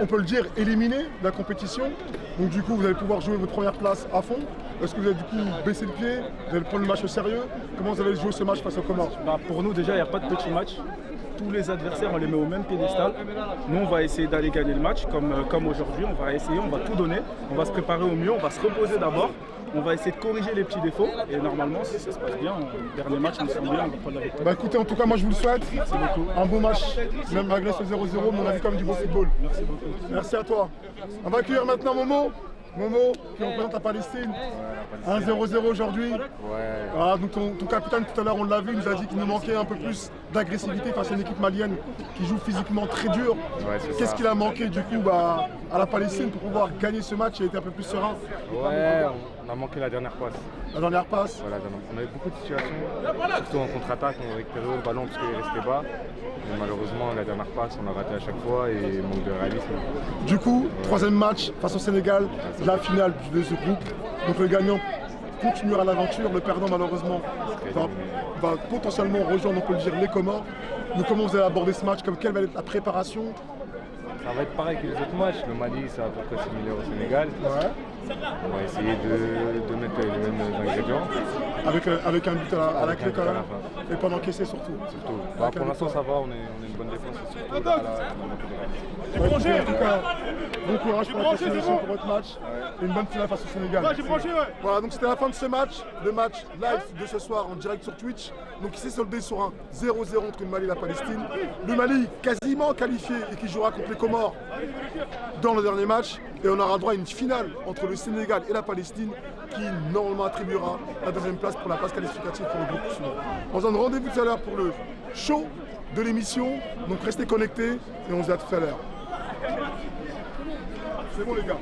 on peut le dire, éliminées de la compétition. Donc du coup, vous allez pouvoir jouer votre première place à fond. Est-ce que vous allez du coup baisser le pied? Vous allez prendre le match au sérieux? Comment vous allez jouer ce match face au Comore? Pour nous, déjà, il n'y a pas de petit match. Tous les adversaires, on les met au même piédestal. Nous, on va essayer d'aller gagner le match comme aujourd'hui. On va essayer, on va tout donner. On va se préparer au mieux, on va se reposer d'abord. On va essayer de corriger les petits défauts. Et normalement, si ça se passe bien, le dernier match, on se sent bien, on va prendre la victoire. Écoutez, en tout cas, moi je vous le souhaite. Merci beaucoup. Un beau match, même malgré ce 0-0, mais on a vu quand même du beau football. Merci beaucoup. Merci à toi. On va accueillir maintenant Momo. Momo, qui représente la Palestine. 1-0-0 aujourd'hui. Voilà, donc ton capitaine tout à l'heure, on l'a vu, il nous a dit qu'il nous manquait un peu plus d'agressivité face à une équipe malienne qui joue physiquement très dur. Qu'est-ce qu'il a manqué du coup à la Palestine pour pouvoir gagner ce match et être un peu plus serein? Ouais, on a manqué la dernière passe. La dernière passe? Voilà, on avait beaucoup de situations, surtout en contre-attaque, on récupérait le ballon parce qu'il restait bas. Mais malheureusement, la dernière passe, on a raté à chaque fois et manque de réalisme. Du coup, troisième match face au Sénégal, la finale de ce groupe. Donc le gagnant continuera l'aventure. Le perdant, malheureusement, va potentiellement rejoindre, on peut le dire, les Comores. Donc, comment vous allez aborder ce match? Quelle va être la préparation? Ça va être pareil que les autres matchs. Le Mali, c'est à peu près similaire au Sénégal. Ouais. On va essayer de mettre les mêmes ingrédients. Avec un but à la clé quand même. Et pas d'encaisser surtout. Bah, pour l'instant, ça va, on est une bonne défense. Surtout En tout cas, bon courage pour la préparation pour votre match. Et une bonne finale face au Sénégal. Voilà, donc c'était la fin de ce match. Le match live de ce soir en direct sur Twitch. Donc il s'est soldé sur un 0-0 entre le Mali et la Palestine. Le Mali quasiment qualifié et qui jouera contre les Comores dans le dernier match. Et on aura droit à une finale entre le Sénégal et la Palestine qui normalement attribuera la deuxième place pour la place qualificative pour le groupe suivant. On se donne rendez-vous tout à l'heure pour le show de l'émission. Donc restez connectés et on se dit à tout à l'heure. C'est bon les gars.